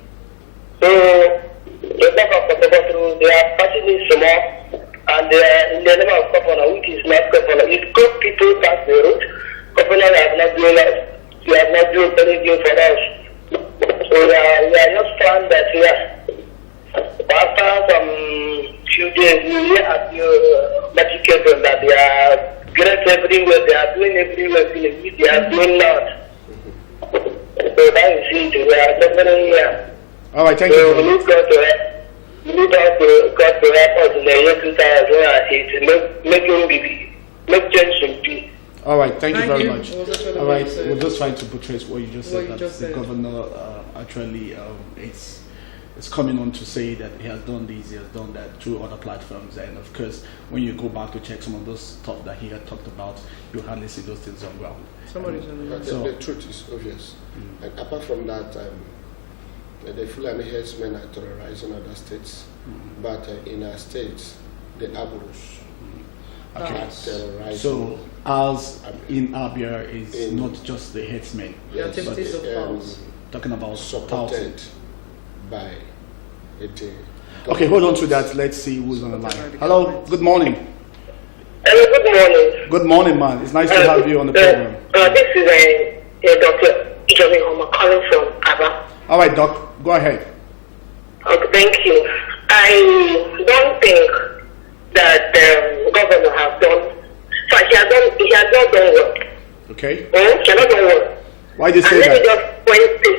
So, the talk of Port Harcourt Road, they are passing it small, and they are in the name of governor, which is not governor. It could people pass the road. Governor has not given us. He has not done anything for us. So we are just trying that here. After some few days, we hear at your education that they are great everywhere, they are doing everywhere, they are doing not. So that is it, we are suffering here. All right, thank so you. We need God to help. leaders got the record in the year 2008 to make change be. All right, thank you very you. much. What was actually All what right, you said? we're just trying to portray what you just What said, you that just the said. governor actually it's coming on to say that he has done this, he has done that through other platforms, and of course, when you go back to check some of those stuff that he had talked about, you hardly see those things on ground. The truth is obvious. And apart from that, the Fulani herdsmen are terrorizing other states, but in our states, the Aburus are terrorizing. So, ours in Abia is not just the headsmen, Yes, but talking about supported by it. Okay, hold on to that. Let's see who's on the line. Hello, good morning. Hello, good morning. Good morning, man. It's nice to have you on the program. This is Dr. Ijobi Homer calling from Abba. All right, Doc, go ahead. Okay, thank you. I don't think that the governor has done. So he has not done well. Okay. He has not done well. Why do you say and that? let me just point to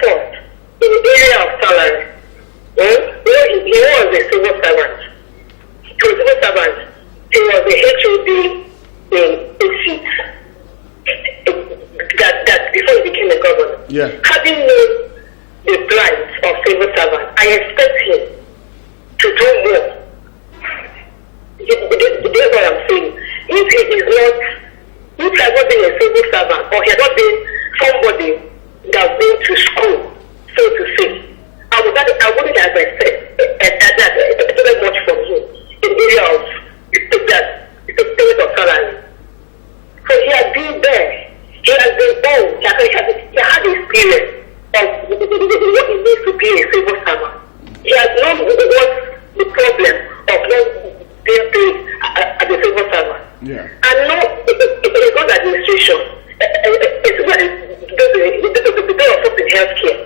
first in the area of salary. He was a civil servant. He was a civil servant. He was the HOD in seat. That before he became a governor. Yeah. Having known the plight of civil servants, I expect him to do more. That's what I'm saying. If he is not, if he has not been a civil servant, or he has not been somebody that's been to school, so to say, I wouldn't have expected much from him in the area of that payment of salary. So he has been there. He has been old. He had experience of what it means to be a civil servant. He has known what the problem of not being paid as a civil servant. Yeah. And now, in a good administration, especially the day of in healthcare,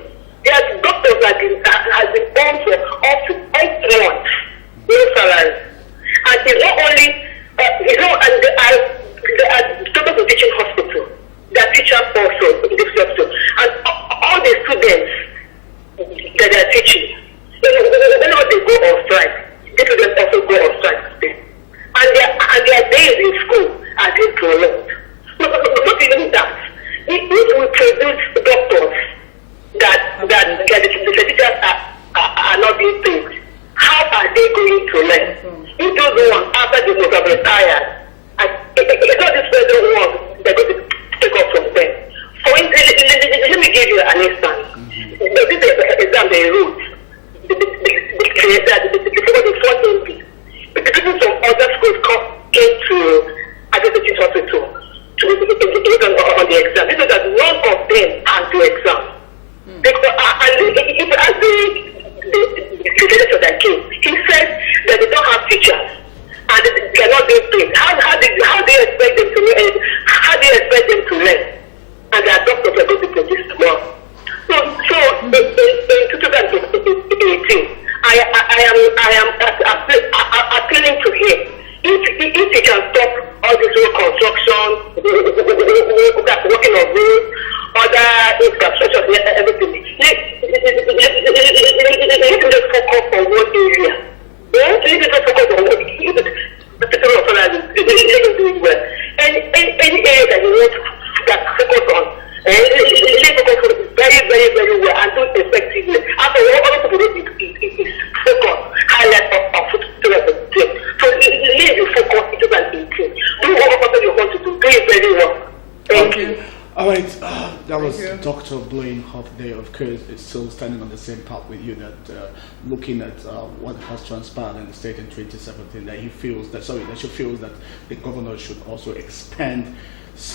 there are doctors that have been born for up to 8 months, no salary. And it's not only, and there are doctors in teaching hospital, there are teachers also in this hospital, and all the students that they are teaching, whenever they go on strike, the students also go on strike. And their days in school are being prolonged. Not even that. If we produce doctors that the teachers are not being paid, how are they going to learn? If those ones, after they must have retired, it's not this present one they're going to take off from them. For instance, let me give you an instance. This exam they wrote, the 14 people from other schools came to Abia Hospital to look on the exam. This is that none of them had the exam. Because if you ask the director that came, he said that they don't have teachers and they cannot be paid. How do you expect them to learn? How do you expect them to learn? And their doctors are going to produce tomorrow. So in 2018, I am appealing to him. If he can stop all this road construction, working on roads, other infrastructure, everything, let him just focus on one area. Let him just focus on one area. Let him do it well. Any area that he wants to focus on, let him focus on very, very, very well and do it effectively. After all, other people do is focus, highlight of 2018. So leave your focus in 2018. Do whatever you want to do. Do it very well. Thank you. All right, that was Dr. Blaine Hoff there. Of course, it's still standing on the same path with you that looking at what has transpired in the state in 2017, that he feels that, she feels that the governor should also expand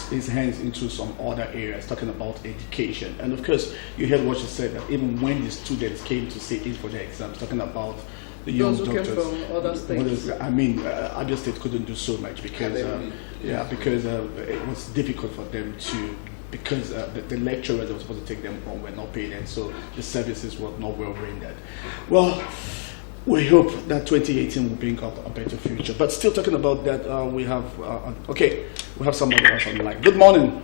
his hands into some other areas, talking about education. And of course, you heard what she said, that even when the students came to sit in for their exams, talking about the young doctors. From other states. Abia State couldn't do so much because because it was difficult for them to, because the lecturers that were supposed to take them on were not paid, and so the services were not well rendered. Well, we hope that 2018 will bring up a better future. But still talking about that, we have we have somebody else on the line. Good morning.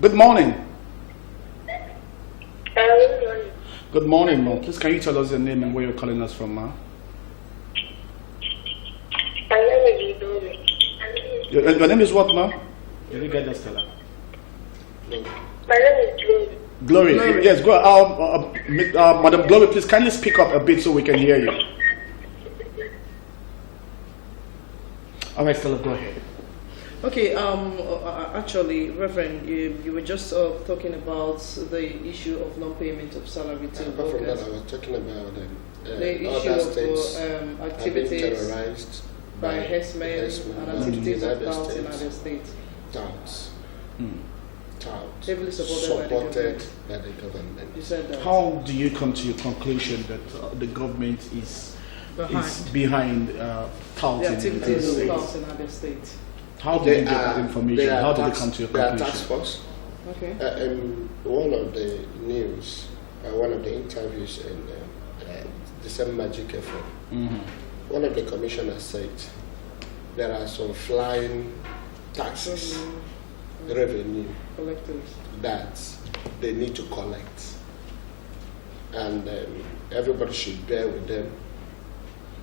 Good morning. Good morning, Ma. Please, can you tell us your name and where you're calling us from, Ma? My name is Glory. Your name is what, Ma? Did you get that, Stella? My name is Glory. Glory. Yes, go. Madam Glory, please kindly speak up a bit so we can hear you. All right, Stella, go ahead. Okay, actually, Reverend, you were just talking about the issue of non-payment of salary to Apart from that, workers. I was talking about The issue other of states activities terrorized by herdsmen and activities of touts in other states. Touts. Heavily supported by the government. You said that. How do you come to your conclusion that the government is behind touts the in activities of states? touts in other states? How did you get that information? How did you come to your They are conclusion? task force. Okay. One of the news, one of the interviews in the same Magic FM, one of the commissioners said there are some flying taxes, revenue that they need to collect, and everybody should bear with them.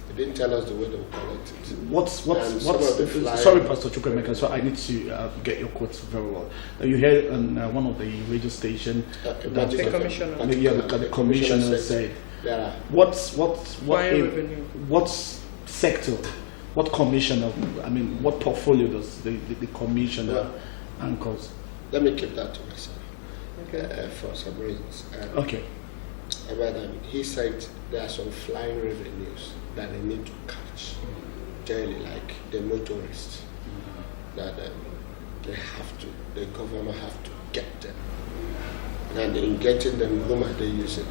They didn't tell us the way they will collect it. Sorry, Pastor Chukwemeka, so I need to get your quotes very well. You heard on one of the radio station that the commissioner. The commissioner said, what sector, what commissioner, I mean, what portfolio does the commissioner anchors? Let me keep that to myself for some reasons. Okay. But he said there are some flying revenues that they need to catch daily, like the motorists, that the government have to get them. And in getting them, whom are they using?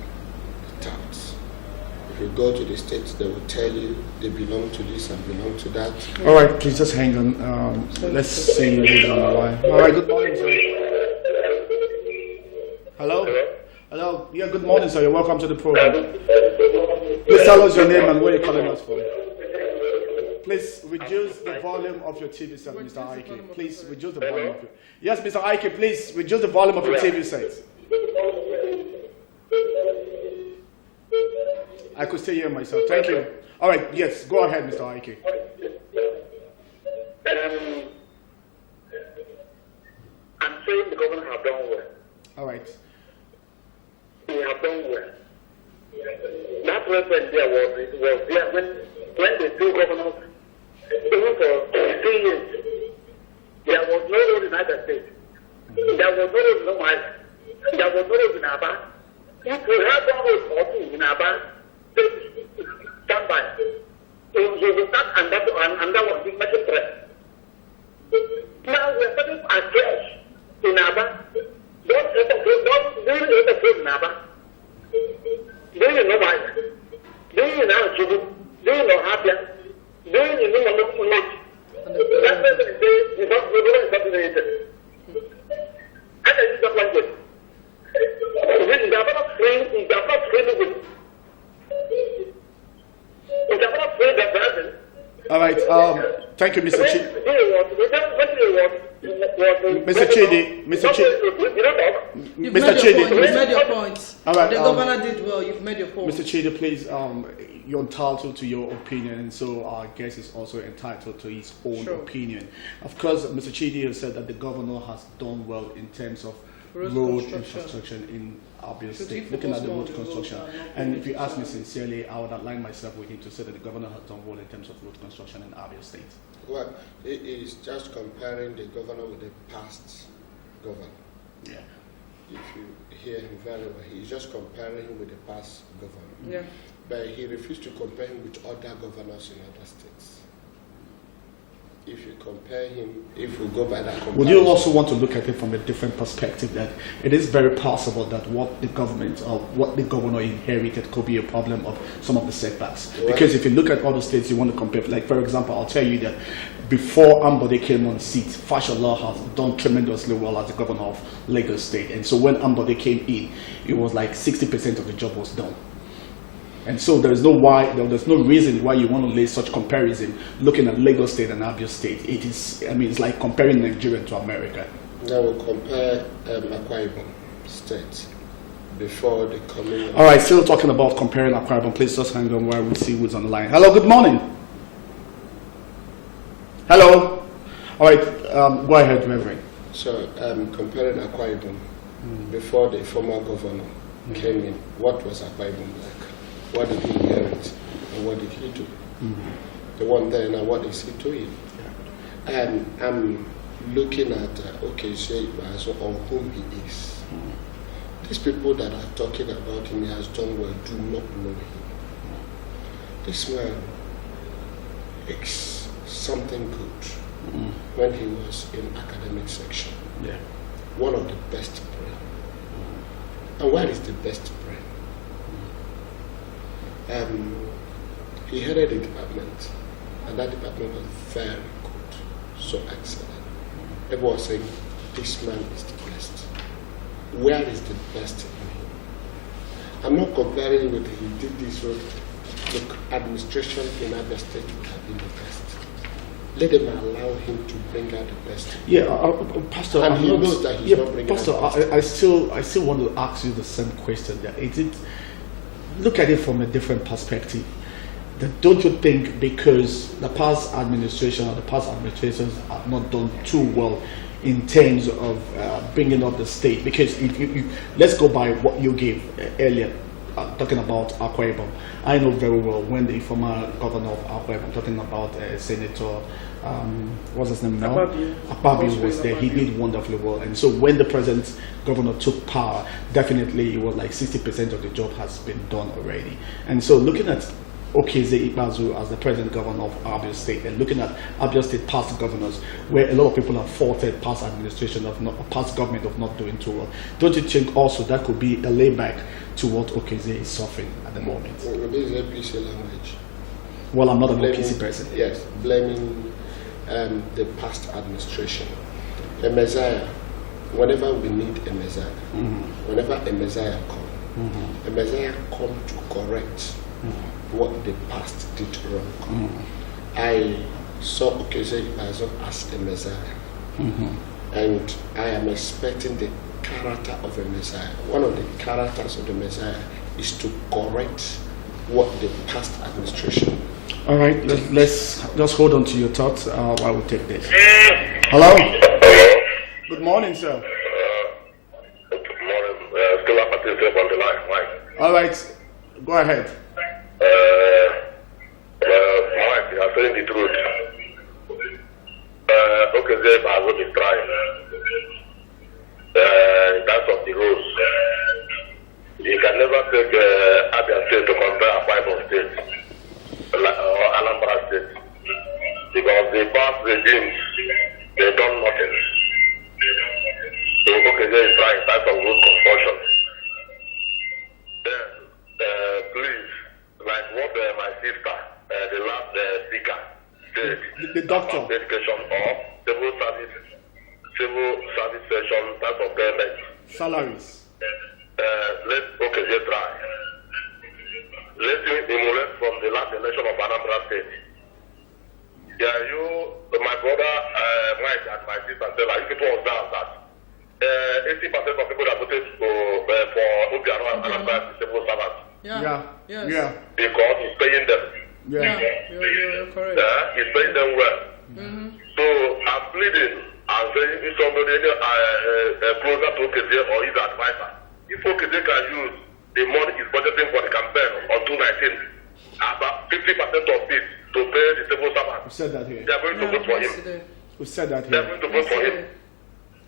The touts. If you go to the states, they will tell you they belong to this and belong to that. All right, please just hang on. Let's see who's on the line. All right, good morning, sir. Hello? Hello? Yeah, good morning, sir. You're welcome to the program. Please tell us your name and where you're calling us from. Please reduce the volume of your TV set, Mr. Ike. Please reduce the volume of it. Yes, Mr. Ike, please reduce the volume of your TV set. I could still hear myself. Thank you. All right, yes, go ahead, Mr. Ike. I'm saying the government have done well. All right. They have done well. That reference there was there when the two governors, even for 3 years, there was no road in either state. There was no road in Omar. There was no road in Abba. If we have one road or two in Abba, stand by. You will start under one big metal threat. Now we're starting afresh in Abba. Don't in Abba. Do you know why? Do you know Jubu? Do you know Abia? Do you know Mulut? That person is saying, you don't know anything. And I use that language. They are not free with. They are not free that person. All right. Thank you, Mr. Chi. Mr. Chidi. Mr. Chidi. You've made your point. All right. The governor did well. You've made your point. Mr. Chidi, please. You're entitled to your opinion, and so our guest is also entitled to his own opinion. Of course, Mr. Chidi has said that the governor has done well in terms of road infrastructure in Abia State, looking at the road construction. And if you ask me sincerely, I would align myself with him to say that the governor has done well in terms of road construction in Abia State. Well, it is just comparing the governor with the past governor. Yeah. If you hear him very well, he's just comparing him with the past governor. Yeah. But he refused to compare him with other governors in other states. If you compare him, if we go by that comparison. Would you also want to look at it from a different perspective, that it is very possible that what the government or what the governor inherited could be a problem of some of the setbacks? Well, because if you look at other states, you want to compare, like for example, I'll tell you that before Ambode came on seat, Fashola has done tremendously well as the governor of Lagos State. And so when Ambode came in, it was like 60% of the job was done. And so there's no reason why you want to lay such comparison looking at Lagos State and Abia State. It is, I mean, it's like comparing Nigeria to America. Now we compare Akwa Ibom State before the coming. All right, still talking about comparing Akwa Ibom. Please just hang on while we see who's on the line. Hello, good morning. Hello. All right, go ahead, Reverend. So, comparing Akwa Ibom before the former governor came in, what was Akwa Ibom like? What did he inherit? And what did he do? The one there now, what is he doing? And I'm looking at on whom he is. These people that are talking about him, he has done well, do not know him. This man is something good when he was in academic section. Yeah. One of the best brain. And where is the best brain? He headed a department, and that department was very good, so excellent. Everyone was saying, this man is the best. Where is the best in him? I'm not comparing with he did this road. Look, administration in Abia State would have been the best. Let them allow him to bring out the best. Yeah, Pastor. And he knows that he's not bringing Pastor, out the best. I still want to ask you the same question. There, look at it from a different perspective. Don't you think because the past administration or the past administrators have not done too well in terms of bringing up the state? Because if you let's go by what you gave earlier, talking about Akwa Ibom. I know very well when the former governor of Akwa Ibom, talking about Senator, what's his name now? Abia was there. He did wonderfully well. And so when the present governor took power, definitely it was like 60% of the job has been done already. And so looking at Okezie Ikpeazu as the present governor of Abia State, and looking at Abia State past governors, where a lot of people have faulted past administration past government of not doing too well. Don't you think also that could be a layback to what Okezie is suffering at the moment? Well, this is APC language. Well, I'm not an OPC person. Yes, blaming the past administration. A Messiah, whenever we need a Messiah, whenever a Messiah comes, a Messiah comes to correct what the past did wrong. I saw Okezie as a Messiah, and I am expecting the character of a Messiah. One of the characters of the Messiah is to correct what the past administration. All right, let's just hold on to your thoughts while we take this. Hello. Good morning, sir. Good morning. Still up at the on the line, Mike. All right, go ahead. Mike, you are saying the truth. Okezie Ikpeazu is trying. In terms of the rules, you can never take Abia State to compare Akwa Ibom State or Anambra State, because the past regimes, they done nothing. So Okezie is trying in terms of road construction. Then, please, like what my sister, the last speaker, said, the doctor, education or civil service session, type of payment. Salaries. Let Okezie try. Let him emulate from the last election of Anambra State. Yeah, my brother Mike and my sister Stella, you people observe that 80% of people that voted for Obiano and Anambra civil servants. Yeah. Because he's paying them. Yeah, you're correct. He's paying them well. So I'm pleading and saying if somebody closer to Okezie or his advisor, if Okezie can use the money he's budgeting for the campaign on 2019, about 50% of it to pay the civil servants. We said that here. They are going to vote for him. We said that They are here. going to vote for him.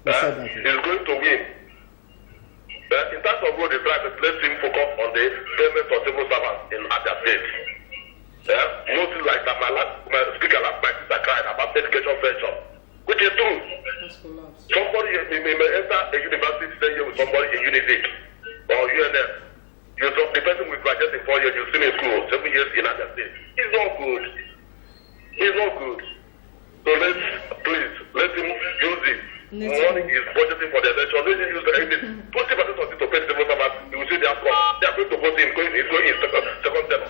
We said that here. He's going to win. In terms of road, let him focus on the payment of civil servants in Abia State. Mostly like that, my speaker last night cried about education venture, which is true. Somebody may enter a university today with somebody in Univic or UNM. The person will graduate in 4 years, you've seen in school, 7 years in Abia State. It's not good. It's not good. So let him use it. Money is budgeting for the election. Let him use the 20% of it to pay the civil servants. You will see they are going to vote him. He's going in second term.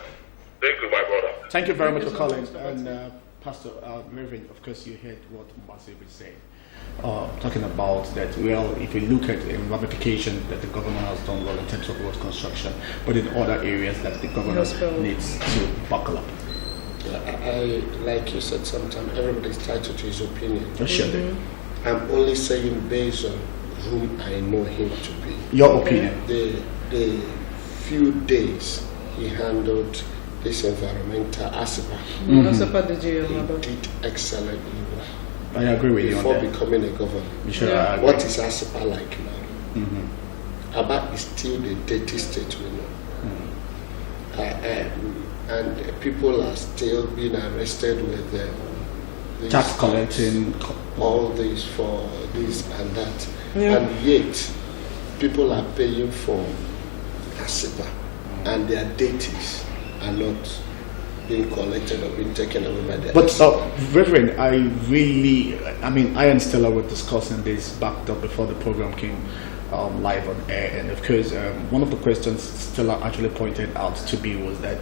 Thank you, my brother. Thank you very much for calling. And Pastor Reverend, of course, you heard what Mbasi said. talking about that, well, if we look at the ramification that the government has done well in terms of road construction, but in other areas that the government needs to buckle up. I like you said, sometimes everybody's entitled to his opinion. Sure. I'm only saying based on whom I know him to be. Your opinion. The few days he handled this environmental ASIPA, Mm-hmm. he did excellently well. I agree with you on before that. becoming a governor. Sure, I agree. What is ASIPA like now? Aba is still the dirty state we know. And people are still being arrested with tax collecting, all this for this and that. Yeah. And yet, people are paying for ASIPA and their deities are not being collected or being taken away by the But Reverend, I and Stella were discussing this backed up before the program came live on air, and of course one of the questions Stella actually pointed out to me was that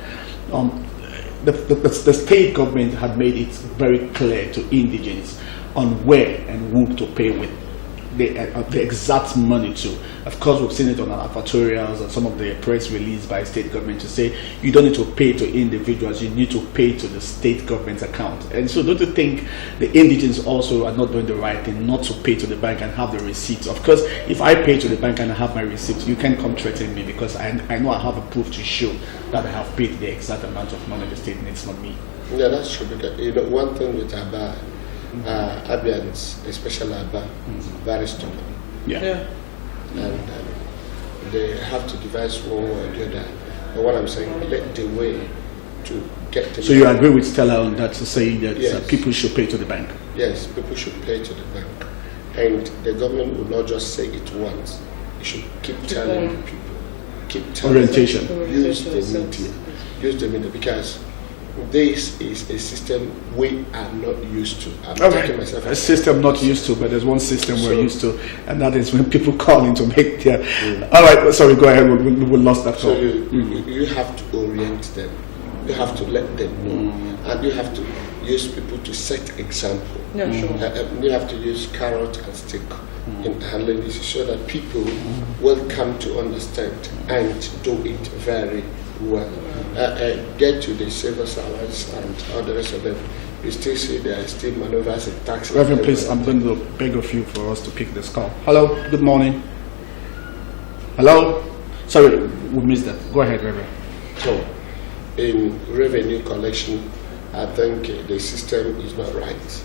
the state government had made it very clear to indigents on where and who to pay with the exact money to. Of course, we've seen it on our advertorials and some of the press release by state government to say you don't need to pay to individuals, you need to pay to the state government's account. And so don't you think the indigents also are not doing the right thing not to pay to the bank and have the receipts? Of course, if I pay to the bank and I have my receipts, you can't come threaten me because I know I have a proof to show that I have paid the exact amount of money the state needs from me. Yeah, that's true. Because one thing with Abia, Abians, especially Abia, very stubborn. Yeah. And they have to devise one way or the other. But what I'm saying, let the way to get the. So you agree with Stella on that, to say that Yes. people should pay to the bank? Yes, people should pay to the bank. And the government will not just say it once. It should keep telling the people. Keep telling Orientation. them. Use the media. Because this is a system we are not used to. I'm talking myself. A system not used to, but there's one system we're used to, and that is when people call in to make their. All right, sorry, go ahead. We lost that call. So you have to orient them. You have to let them know, and you have to use people to set example. Yeah, sure. You have to use carrot and stick in handling this, so that people will come to understand and do it very well. Get to the civil servants and all the rest of them. You still see there are still maneuvers and taxes. Reverend, please, I'm going to beg of you for us to pick this call. Hello, good morning. Hello? Sorry, we missed that. Go ahead, Reverend. So, in revenue collection, I think the system is not right.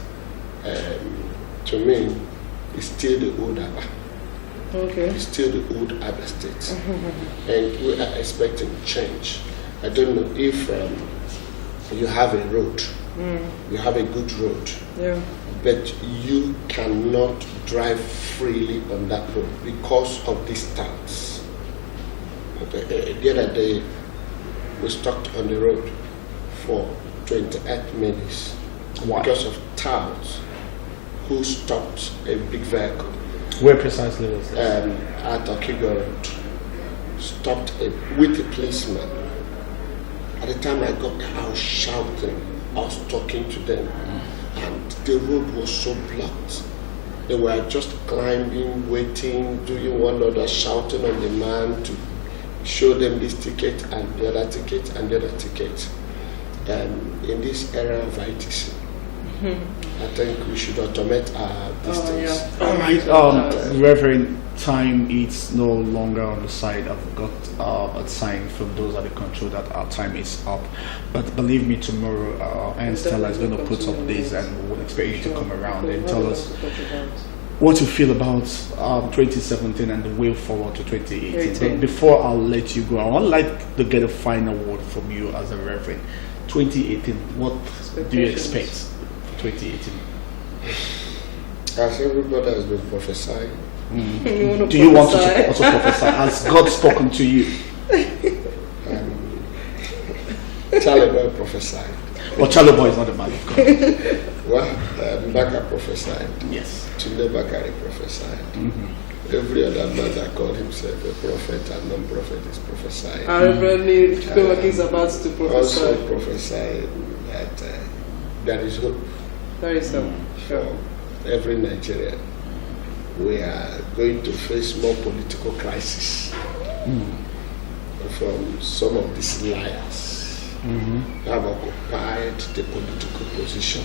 To me, it's still the old Abba. Okay. It's still the old Abba state. And we are expecting change. I don't know if you have a road, you have a good road, but you cannot drive freely on that road because of distance. The other day, we stopped on the road for 28 minutes because of touts who stopped a big vehicle. Where precisely was this? At Okigo Road. Stopped with a policeman. At the time I got there, I was shouting. I was talking to them. And the road was so blocked. They were just climbing, waiting, doing one another, shouting on the man to show them this ticket and the other ticket and the other ticket. In this era of ITC, I think we should automate our distance. All right, Reverend, time is no longer on the side. I've got a sign from those at the control that our time is up. But believe me, tomorrow, Aunt Stella is going to put up this, and we will expect you to come around and tell us what you feel about 2017 and the way forward to 2018. But before I'll let you go, I would like to get a final word from you as a Reverend. 2018, what do you expect for 2018? As everybody has been prophesying. Do you want to also prophesy? Has God spoken to you? Charlie Boy prophesied. Well, Charlie Boy is not a man of God. Well, Mbaka prophesied. Yes. Tunde Bakari prophesied. Every other man that called himself a prophet and non-prophet is prophesying. Reverend Chukwemeka is about to prophesy. Also prophesying that there is hope. There is hope. For every Nigerian. we are going to face more political crisis from some of these liars who have occupied the political position.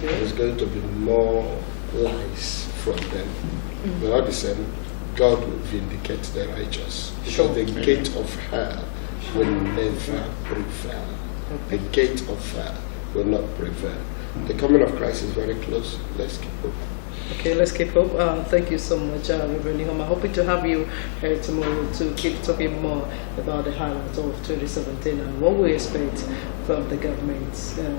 There's going to be more lies from them. But all the same, God will vindicate the righteous. Because the gate of hell will never prevail. The gate of hell will not prevail. The coming of Christ is very close. Let's keep hope. Okay, let's keep hope. Thank you so much, Reverend Nihoma. Hoping to have you here tomorrow to keep talking more about the highlights of 2017 and what we expect from the government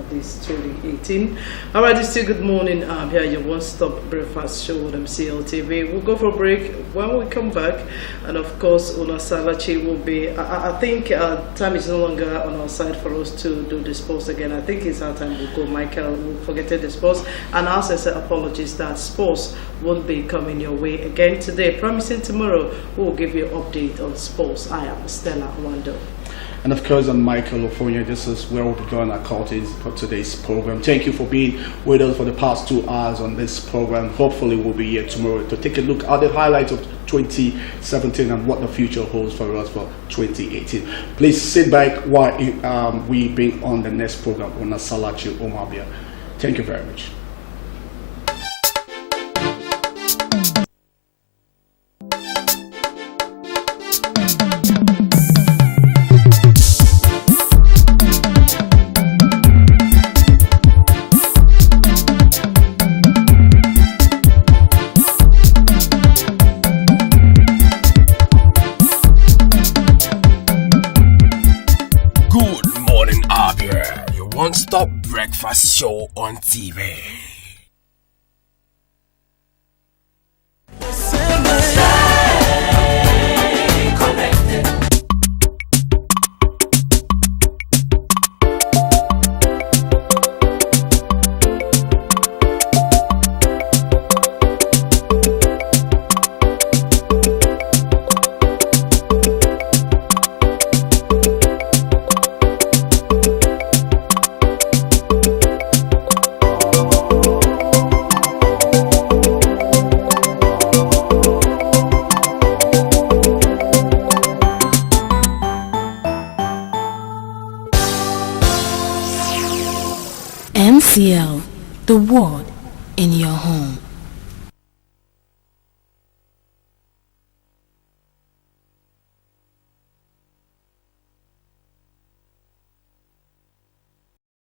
this 2018. All right, it's still Good Morning Abia, your one-stop breakfast show on MCL TV. We'll go for a break. When we come back, and of course, Una Salachi will be. I think time is no longer on our side for us to do this post again. I think it's our time to go. Michael will forget this post, and also say apologies that sports won't be coming your way again today. Promising tomorrow we'll give you an update on sports. I am Stella Wando. And of course, I'm Michael Ofonia. This is where we'll begin our curtains for today's program. Thank you for being with us for the past 2 hours on this program. Hopefully, we'll be here tomorrow to take a look at the highlights of 2017 and what the future holds for us for 2018. Please sit back while we bring on the next program on Asalachi Omabia. Thank you very much. Stop breakfast show on TV. MCL, the word in your home.